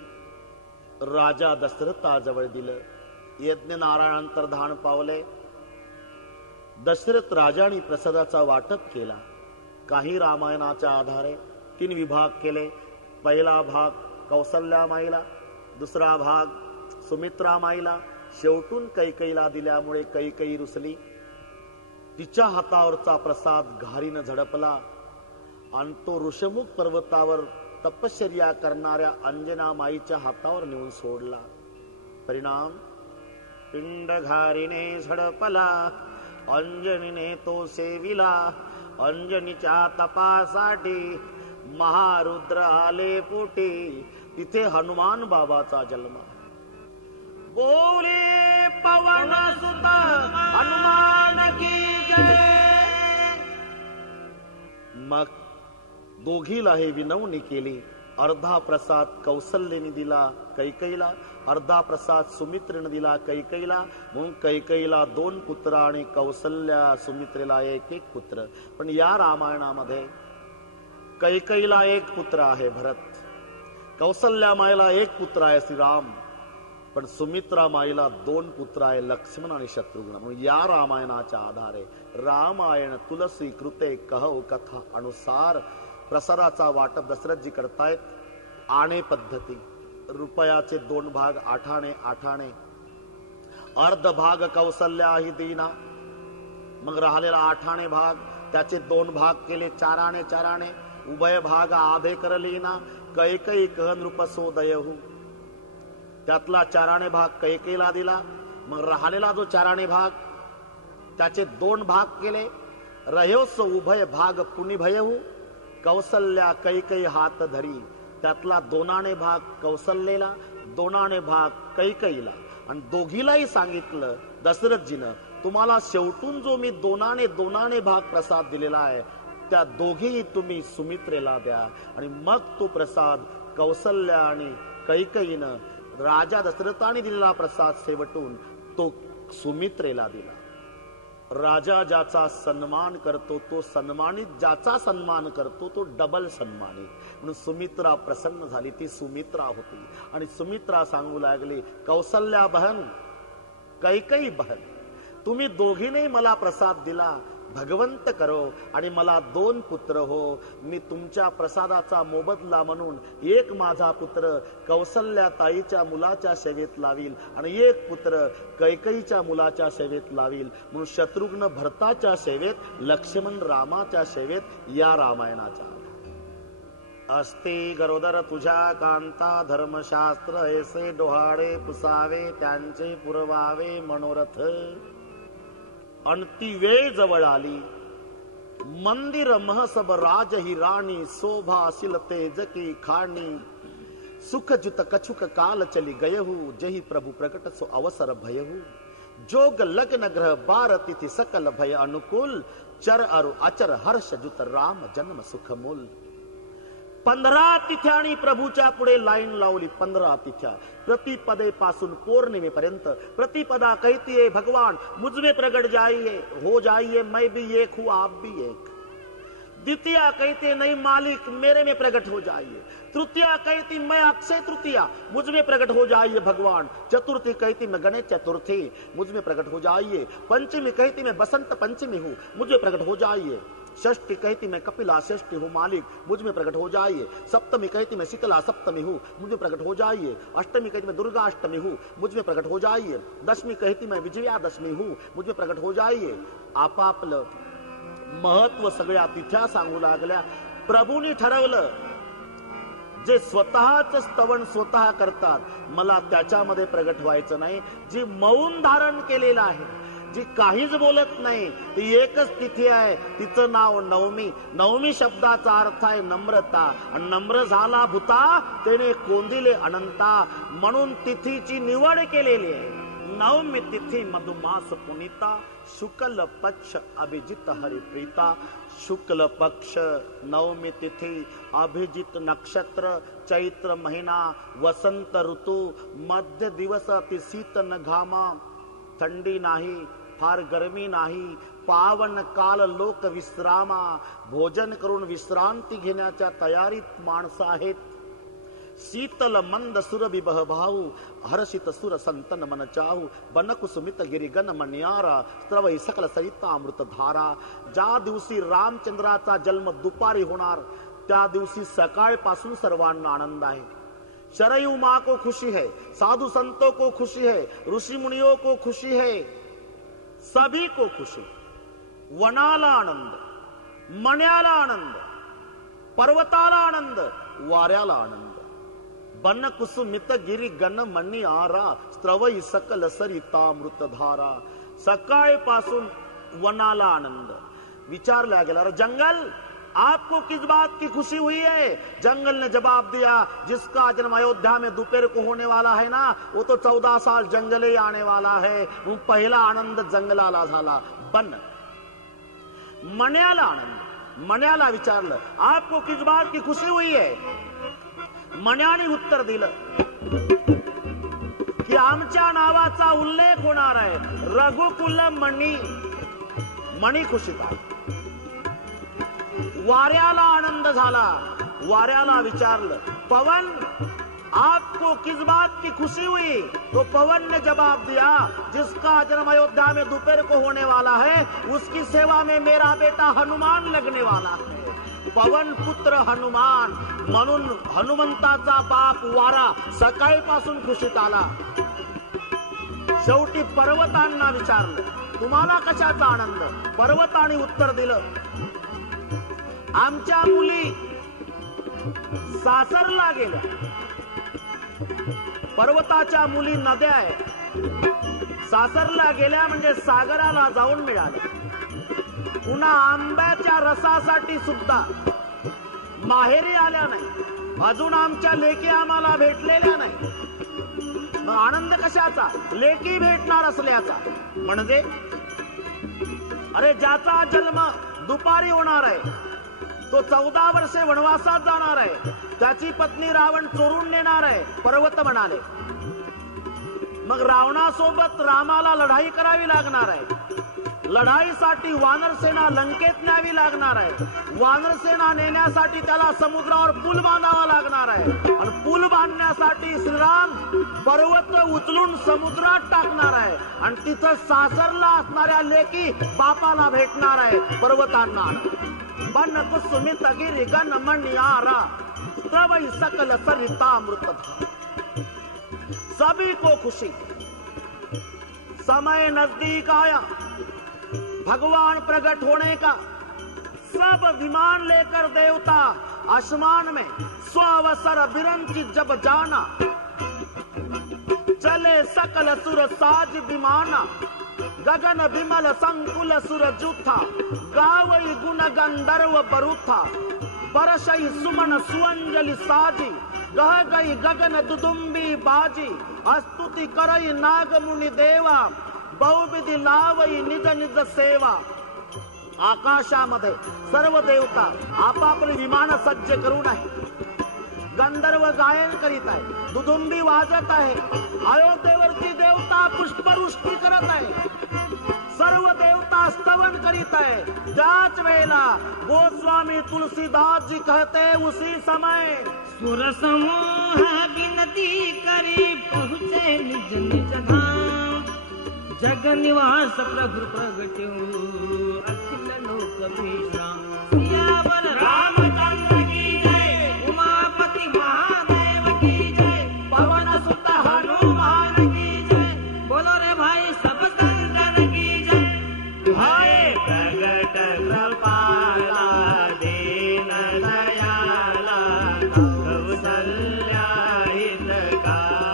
राजा दशरथाजवळ दिलं. यज्ञ नारायण अंतर्धान पावले. दशरथ राजाने प्रसादाचा वाटप केला. काही रामायणाच्या आधारे 3 विभाग केले. पहिला भाग कौसल्या माईला, दुसरा भाग सुमित्रा माईला, शेवटून कैकेयीला दिल्यामुळे कैकेयी रुसली. तिच्या हातावरचा प्रसाद घारीनं झडपला आणि तो ऋषमुख पर्वतावर तपश्चर्या करणाऱ्या अंजना माईच्या हातावर नेऊन सोडला. परिणाम, पिंड घारीने झडपला, अंजनीने तो सेविला. अंजनीच्या तपासाठी महारुद्र आले पोटी. तिथे हनुमान बाबाचा जन्म. बोले पवन सुत हनुमान की जय. मग दोघीला हे विनवणी केली. अर्धा प्रसाद कौसल्यने दिला कैकेयीला, अर्धा प्रसाद सुमित्रेने दिला कैकेयीला. म्हणून कैकेयीला 2 पुत्र आणि कौसल्या सुमित्रेला 1 पुत्र. पण या रामायणामध्ये कैकेयीला 1 पुत्र आहे भरत, कौसल्या माईला 1 पुत्र आहे श्रीराम, पण सुमित्रा माईला 2 पुत्र आहे लक्ष्मण आणि शत्रुघ्न. म्हणून या रामायणाच्या आधारे रामायण तुलसी कृते कहव कथा अनुसार प्रसादाचा वाटप दशरथजी करतायत. आणे पद्धती, रुपयाचे 2 भाग 8 आणे 8 आणे, अर्ध भाग कौसल्या ही दीना. मग राहिलेला 8 आणे भाग त्याचे 2 भाग केले 4 आणे 4 आणे. उभय भाग आधे करलीना, कैकेयी कहन रूप सोदयहू. त्यातला 4 आणे भाग कैकेयीला दिला. मग राहिलेला जो 4 आणे भाग त्याचे 2 भाग केले. रह्योस उभय भाग पुनि भयहू, कौसल्या कैकेयी हात धरी. त्यातला 2 आणे भाग कौसल्याला, 2 आणे भाग कैकेयीला. आणि दोघीलाही सांगितलं दशरथजीनं, तुम्हाला शेवटून जो मी 2 आणे भाग प्रसाद दिलेला आहे त्या दोघेही तुम्ही सुमित्रेला द्या. आणि मग तो प्रसाद कौसल्या आणि कैकईनं राजा दशरथाने दिलेला प्रसाद शेवटून तो सुमित्रेला दिला. राजा ज्याचा सन्मान करतो तो सन्मानित, ज्याचा सन्मान करतो तो डबल सन्मानित. म्हणून सुमित्रा प्रसन्न झाली. ती सुमित्रा होती आणि सुमित्रा सांगू लागली, कौसल्या बहन, कैकई बहन, तुम्ही दोघींनी मला प्रसाद दिला, भगवंत करो आणि मला 2 पुत्र हो. मी तुमच्या प्रसादाचा मोबदला म्हणून एक माझा पुत्र कौसल्या ताईच्या मुलाच्या सेवेत लावील आणि एक पुत्र कैकईच्या मुलाच्या सेवेत लावील. म्हणून शत्रुघ्न भरताच्या सेवेत, लक्ष्मण रामाच्या सेवेत या रामायणाच्या. असते गरोदर तुझ्या कांता, धर्मशास्त्र ऐसे डोहाळे पुसावे, त्यांचे पुरवावे मनोरथ. अनती वेळ जवळ आली, मंदिर महसब राज ही राणी, शोभा सिल तेज की खाणी. सुख जुत कछुक काल चली गयहु, जही प्रभु प्रकट सो अवसर भयहु. जोग लग्न ग्रह 12 तिथि सकल भय अनुकूल, चर अरु अचर हर्ष जुत राम जन्म सुख मूल. 15 तिथ्या आणि प्रभूच्या पुढे लाईन लावली. 15 तिथ्या प्रतिपदे पासून पौर्णिमेपर्यंत. प्रतिपदा कहती है भगवान मुझमें प्रगट जाइए, हो जाइए, मैं भी एक हूं आप भी एक. द्वितीया कहते नहीं मालिक मेरे में प्रकट हो जाइए. तृतीया कहती मैं अक्षय तृतीया, मुझ में प्रकट हो जाइए भगवान. चतुर्थी कहती मैं गणेश चतुर्थी, मुझ में प्रकट हो जाइए. पंचमी कहती मैं बसंत पंचमी हूं, मुझे प्रकट हो जाइए. षष्ठी कहती मैं कपिला षष्ठी हूँ मालिक, मुझ में प्रकट हो जाइए. सप्तमी कहती मैं शीतला सप्तमी हूँ, मुझ में प्रकट हो जाइए. अष्टमी कहती मैं दुर्गा अष्टमी हूँ, मुझ में प्रकट हो जाइए. दशमी कहती मैं विजयादशमी हूँ, मुझ में प्रकट हो जाइए. आपापलं महत्व सगळ्या तिथ्या सांगू लागल्या. प्रभूंनी ठरवलं जे स्वतःच स्तवन स्वतः करतात, मला त्याच्यामध्ये प्रगट व्हायचं नाही. जी मौन धारण केलेलं आहे, जी काहीच बोलत नाही, ती एकच तिथी आहे, तिचं नाव नवमी. नवमी शब्दाचा अर्थ आहे नम्रता. आणि नम्र झाला भूता त्याने कोंदिले अनंता. म्हणून तिथीची निवड केलेली आहे. नवमी तिथी मधुमास पुनिता, शुक्ल पक्ष अभिजित हरिप्रीता. शुक्ल पक्ष नवमी तिथी, अभिजित नक्षत्र, चैत्र महिना, वसंत ऋतू, मध्य दिवस, अति शीत न घामा, थंडी नाही, फार गरमी नाही, पावन काल, लोक विश्रामा. भोजन करून विश्रांती घेण्याच्या तयारीत माणसं आहेत. शीतल मंद सुर बिबह भाऊ, हर्षित सुर संतन मन चाहू. बनकुसुमित गिरिगन मन्यारा, स्त्रवई सकल सरिता अमृत धारा. ज्या दिवशी रामचंद्राचा जन्म दुपारी होणार, त्या दिवशी सकाळपासून सर्वांना आनंद आहे. शरयू माँ को खुशी है, साधु संतों को खुशी है, ऋषि मुनियों को खुशी है, सभी को खुशी. वनाला आनंद, मण्याला आनंद, पर्वताला आनंद, वाऱ्याला आनंद. बन कुसुमित गिरी गण मनी आरा, स्त्रवई सकल सरितामृत धारा. सकाळपासून वनाला आनंद. विचारला गेला, जंगल आपको किस बात की खुशी हुई है? जंगल ने जवाब दिया, जिसका जन्म अयोध्या में दोपहर को होने वाला है ना, वो तो 14 साल जंगल ही आने वाला है. पहिला आनंद जंगलाला झाला. बन. मण्याला आनंद. मण्याला विचारलं, आपको किस बात की खुशी हुई है? मण्याने उत्तर दिलं की आमच्या नावाचा उल्लेख होणार आहे, रघुकुल मणी. मणी खुशीत आहे. वाऱ्याला आनंद झाला. वाऱ्याला विचारलं, पवन आपको किस बात की खुशी हुई? तो पवन ने जवाब दिया, जिसका जन्म अयोध्या में दोपहर को होने वाला है, उसकी सेवा में मेरा बेटा हनुमान लगने वाला है. पवन पुत्र हनुमान. म्हणून हनुमंताचा बाप वारा सकाळपासून खुशीत आला. शेवटी पर्वतांना विचारलं, तुम्हाला कशाचा आनंद? पर्वतांनी उत्तर दिलं, आमच्या मुली सासरला गेल्या. पर्वताच्या मुली नद्या आहेत, सासरला गेल्या म्हणजे सागराला जाऊन मिळाल्या. पुन्हा आंब्याच्या रसासाठी सुद्धा माहेरी आल्या नाही. अजून आमच्या लेकी आम्हाला भेटलेल्या नाही. मग आनंद कशाचा? लेकी भेटणार असल्याचा. म्हणजे अरे ज्याचा जन्म दुपारी होणार आहे, तो 14 वर्षे वनवासात जाणार आहे. त्याची पत्नी रावण चोरून नेणार आहे. पर्वत म्हणाले. मग रावणासोबत रामाला लढाई करावी लागणार आहे. लढाईसाठी वानरसेना लंकेत न्यावी लागणार आहे. वानरसेना नेण्यासाठी त्याला समुद्रावर पूल बांधावा लागणार आहे. आणि पूल बांधण्यासाठी श्रीराम पर्वत उचलून समुद्रात टाकणार आहे. आणि तिथं सासरला असणाऱ्या लेकी बापाला भेटणार आहे पर्वतांना. बन कुसुमित गिरी गण मणियारा तवई सकल सरितामृत. सभी को खुशी. समय नजदीक आया भगवान प्रकट होने का. सब विमान लेकर देवता आसमान में स्वावसर बिरंची जब जाना. चले सकल सुर साज विमाना. गगन विमल संकुल सुर जूथा. गावई गुण गंधर्व बरूथा. बरसई सुमन सुअंजलि साजी. गह गई गगन दुदुंबी बाजी. स्तुति करई नाग मुनि देवा. बहुविधि लावई निज निज सेवा. आकाशामध्ये सर्व देवता आपापले विमान सज्ज करून आहे. गंधर्व गायन करीत आहे. दुदुंबी वाजत आहे. अयोध्येवरती देवता पुष्पवृष्टी करत आहे. सर्व देवता स्तवन करीत आहे. त्याच वेळेला गोस्वामी तुलसीदास जी कहते उसी समय सुर समूह विनती करी पहुँचे निज निज धाम. जग निवास प्रभु प्रगट्यो अखिल लोक विश्राम. सियावर रामचंद्र की जय. उमापति महादेव की जय. पवन सुत हनुमान की जय. बोलो रे भाई सब संतन की जय. हाय प्रगट कृपाला दीन दयाला कौसल्या हितकारी.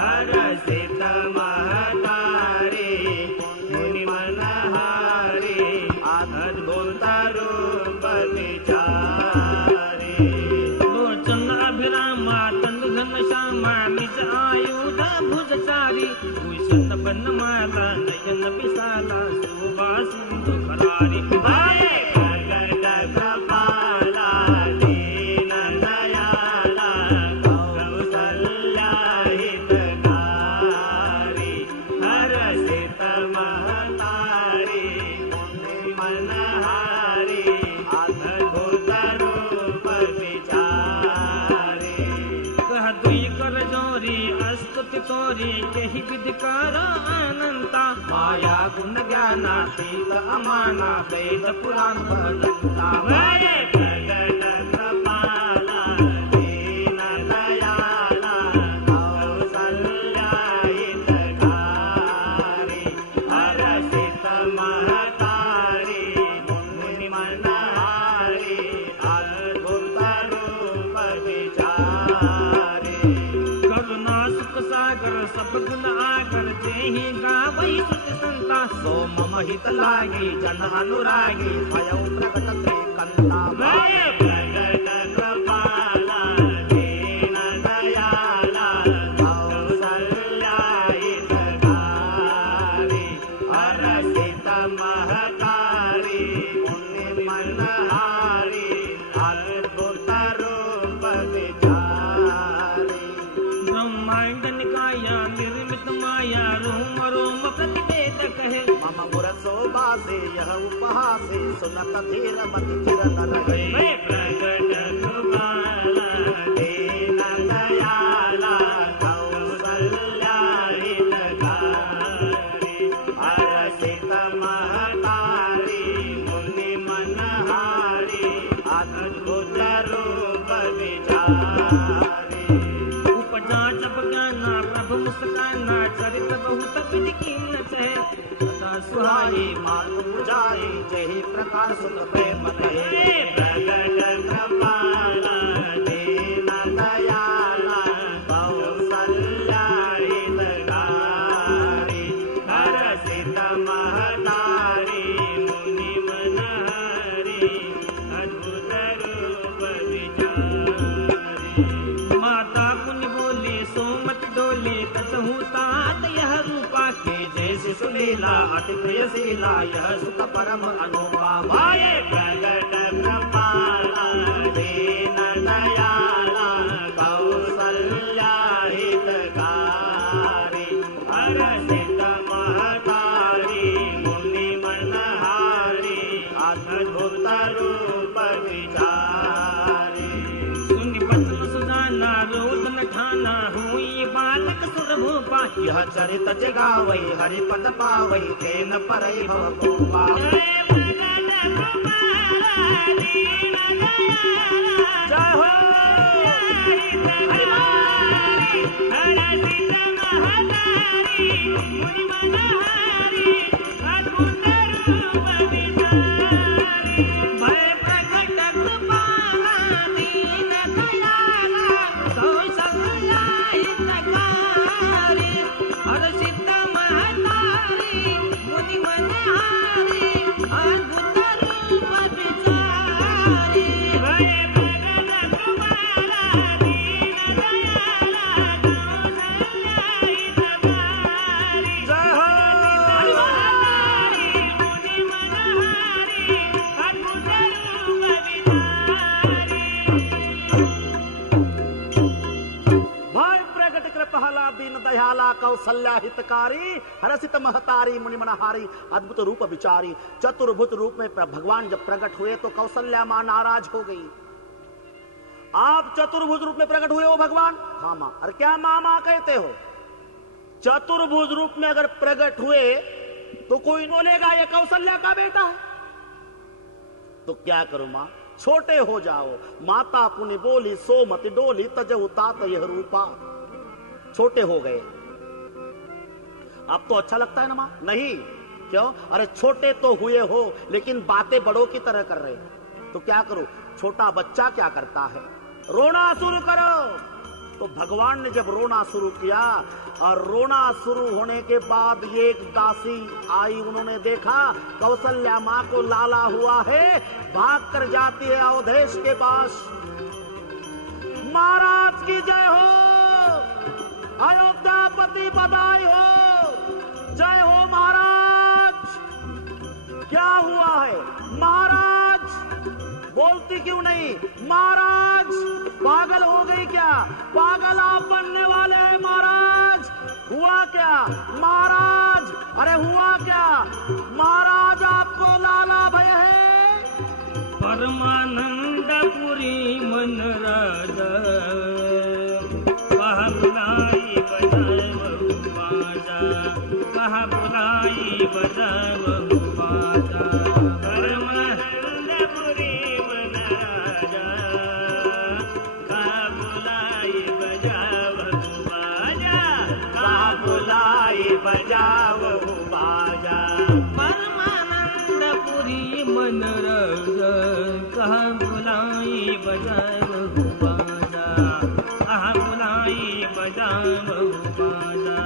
हरसित महतारी मुनि मनहारी. अद्भुत रूप विचारी. लोचन अभिरामा तंदु घन श्यामा. निज आयुध भुजचारी. भूषण बनमाला नयन विशाला. शोभा सिंधु करारी. हाय प्रगट कृपाला दीन दयाला कौसल्या हितकारी. हरसित महतारी मुनि मनहारी. अद्भुत रूप विचारी. कह दुई कर जोरी स्तुति तोरी. केहि विधि कर अनंता. माया गुण ज्ञानातीत अमाना. वेद पुराण भजंता. हाय प्रगट कृपाला दीन दयाला कौसल्या हितकारी. हरसित महतारी मुनि मनहारी. अद्भुत रूप विचारी. करुणा सुख सागर सब गुण आगर. जेहि गावई सुत संता. सो मम हित लागी जन अनुरागी. स्वयं प्रकट श्रीकंता. हाय प्रगट कृपाला दीन दयाला कौसल्या हितकारी. हरसित महतारी मुनि मनहारी. अद्भुत रूप विचारी. ब्रह्मांड निकाया निर्मित माया. रोम रोम प्रतिवेद कहे. मम मुरसो बासे यह उपहासे. सुनत धीर मति चिर न रहे. प्रगट कृपाला दीन दयाला कौसल्या हितकारी. हरसित महतारी मुनि मनहारी. अद्भुत रूप विचारी. उपजा जब ज्ञाना प्रभु मुस्काना. चरित बहुत विधि कीन चहे. सदा सुहाई मातु जाई जहि प्रकार सुत प्रेम कहे. प्रगट कृपाला दीन दयाला कौसल्या हितकारी. हरसित महतारी मुनि मनहारी. अद्भुत रूप विचारी. माता पुण्य बोले सोमत डोले. कसहु तात यह रूपा. के जैसे सुलीला अति प्रियशीला. यह सुख परम अनुपा. भाये प्रगट यह चरित जगावई हरिपद पावई तेन परई भव को पावई। जय हो कौसल्या हितकारी हरसित महतारी मुनि मनहारी अद्भुत रूप विचारी। चतुर्भुज रूप में भगवान जब प्रकट हुए तो कौसल्या मां नाराज हो गई। आप चतुर्भुज रूप में प्रकट हुए हो भगवान? हाँ मां। अरे क्या मामा कहते हो? चतुर्भुज रूप में अगर प्रकट हुए तो कोई बोलेगा ये कौसल्या का बेटा है। तो क्या करूं मां? छोटे हो जाओ। माता पुनि बोली सो मति डोली तजहु तात यह रूपा। छोटे हो गए। अब तो अच्छा लगता है ना मां? नहीं। क्यों? अरे छोटे तो हुए हो लेकिन बातें बड़ों की तरह कर रहे। तो क्या करो? छोटा बच्चा क्या करता है? रोना शुरू करो। तो भगवान ने जब रोना शुरू किया और रोना शुरू होने के बाद एक दासी आई, उन्होंने देखा कौसल्या मां को लाला हुआ है, भाग कर जाती है अवधेश के पास। महाराज की जय हो, अयोध्यापति बधाई हो, जय हो महाराज। क्या हुआ है महाराज? बोलती क्यों नहीं? महाराज पागल हो गई क्या? पागल आप बनने वाले हैं महाराज। हुआ क्या महाराज? अरे हुआ क्या महाराज? आपको लाला भय है? परमानंदपुरी मन राजा कहा बुलाई बजाए बहु बाजा, कहा बुलाई बजाए बहु बाजा। परमानंदपुरी मन राजा कहा बुलाई बजाए बहु बाजा, कहा बुलाई बजाए बहु बाजा। परमानंदपुरी मन राजा कहा बुलाई बजाए बहु बाजा, कहा बुलाई बजाए बहु बाजा।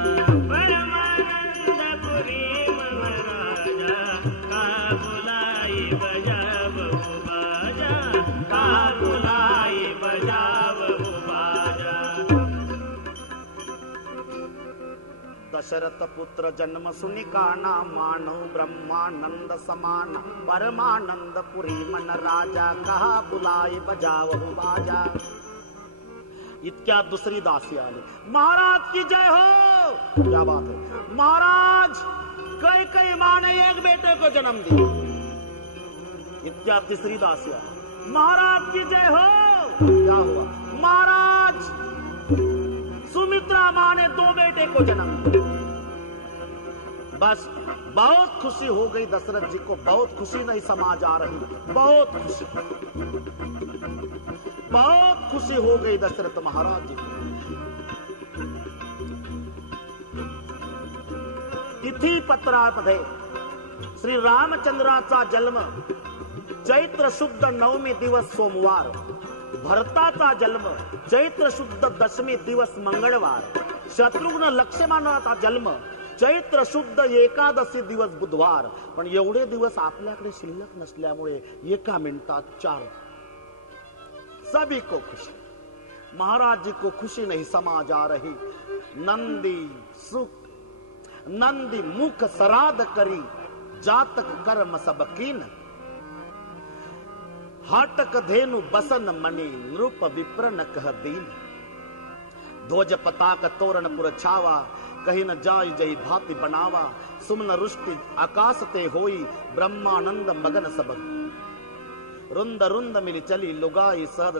परमानंदपुरी मन राजा कहा बुलाई बजाए बहु बाजा, कहा बुलाई बजाए बहु बाजा। दशरथ पुत्र जन्म सुनि काना, मानो ब्रह्मानंद समान। परमानंदपुरी मन राजा कहा बुलाए बजावहु बाजा। इतक्या दुसरी दासी आली। महाराज की जय हो। क्या बात है महाराज? कई कई मां ने एक बेटे को जन्म दिया। इतक्या तीसरी दासी आली। महाराज की जय हो। क्या हुआ महाराज? सुमित्रा मां ने 2 बेटे को जन्म दिया। बस बहुत खुशी हो गई दशरथ जी को। बहुत खुशी नहीं समाज आ रही, बहुत खुशी, बहुत खुशी हो गई दशरथ महाराज जी को। तिथी पत्रामध्ये श्री रामचंद्राचा जन्म चैत्र शुद्ध 9वी दिवस सोमवार, भरताचा जन्म चैत्र शुद्ध 10वी दिवस मंगळवार, शत्रुघ्न लक्ष्मणाचा जन्म चैत्र शुद्ध एकादशी दिवस बुधवार। पण एवढे दिवस आपल्याकडे शिल्लक नसल्यामुळे एका मिनिटात 4। सभी को खुशी, महाराज जी को खुशी नहीं समाज आ रही। नंदी सुख नंदी मुख सराद करी, जातक कर्म सब कीन। हाटक धेनु बसन मणि, नृप विप्र न कह दीन। ध्वज पताक तोरण पुर छावा, कहीं न जाय जय भाति बनावा। सुमन रुष्टि आकाश ते होई, ब्रह्मानंद मगन सब। रुंद रुंद मिली चली लुगाई सद।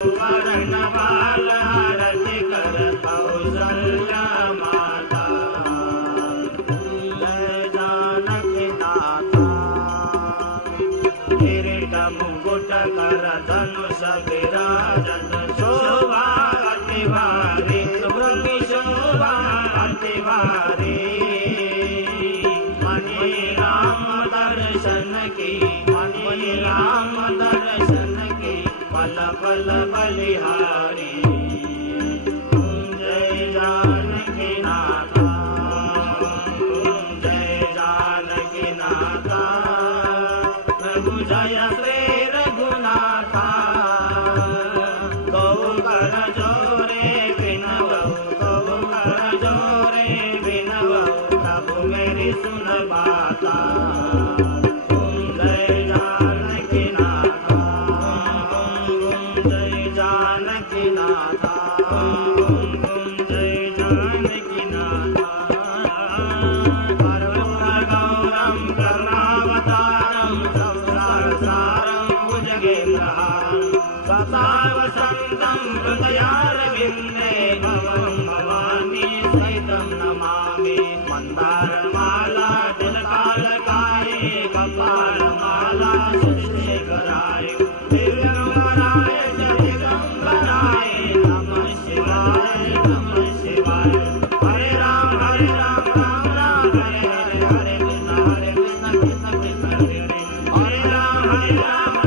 वरण बाल आरती कर कौशल्या माता जय जानकी नाथा किरीट मुकुट कर धनुष विराजत शोभा अति भारी तुमकी शोभा अति भारी मणि राम दर्शन की मणि राम दर्शन की पल पल बलिहारी जय जानकी नाथा जय जानकी नाथा प्रभु जय श्री रघुनाथा गौ कर जोरे विनव गौ कर जोरे विनव प्रभु मेरी सुन बाता जय जानकी नाथा जय जानकी नाथा जय जानकी नाथा गौरम करुणावतारम संसार सारम भुजगेन्द्रहारम सदा वसंतम हृदयारविंदे भवं भवानी सहितं नमामि मंदारमाला तिलकालकाये कपालमाला शिशिखराय दिव्यंबराय जगदम्बराय नमः शिवाय नमः शिवाय हरे राम राम राम हरे हरे हरे कृष्ण कृष्ण कृष्ण कृष्ण हरे हरे हरे राम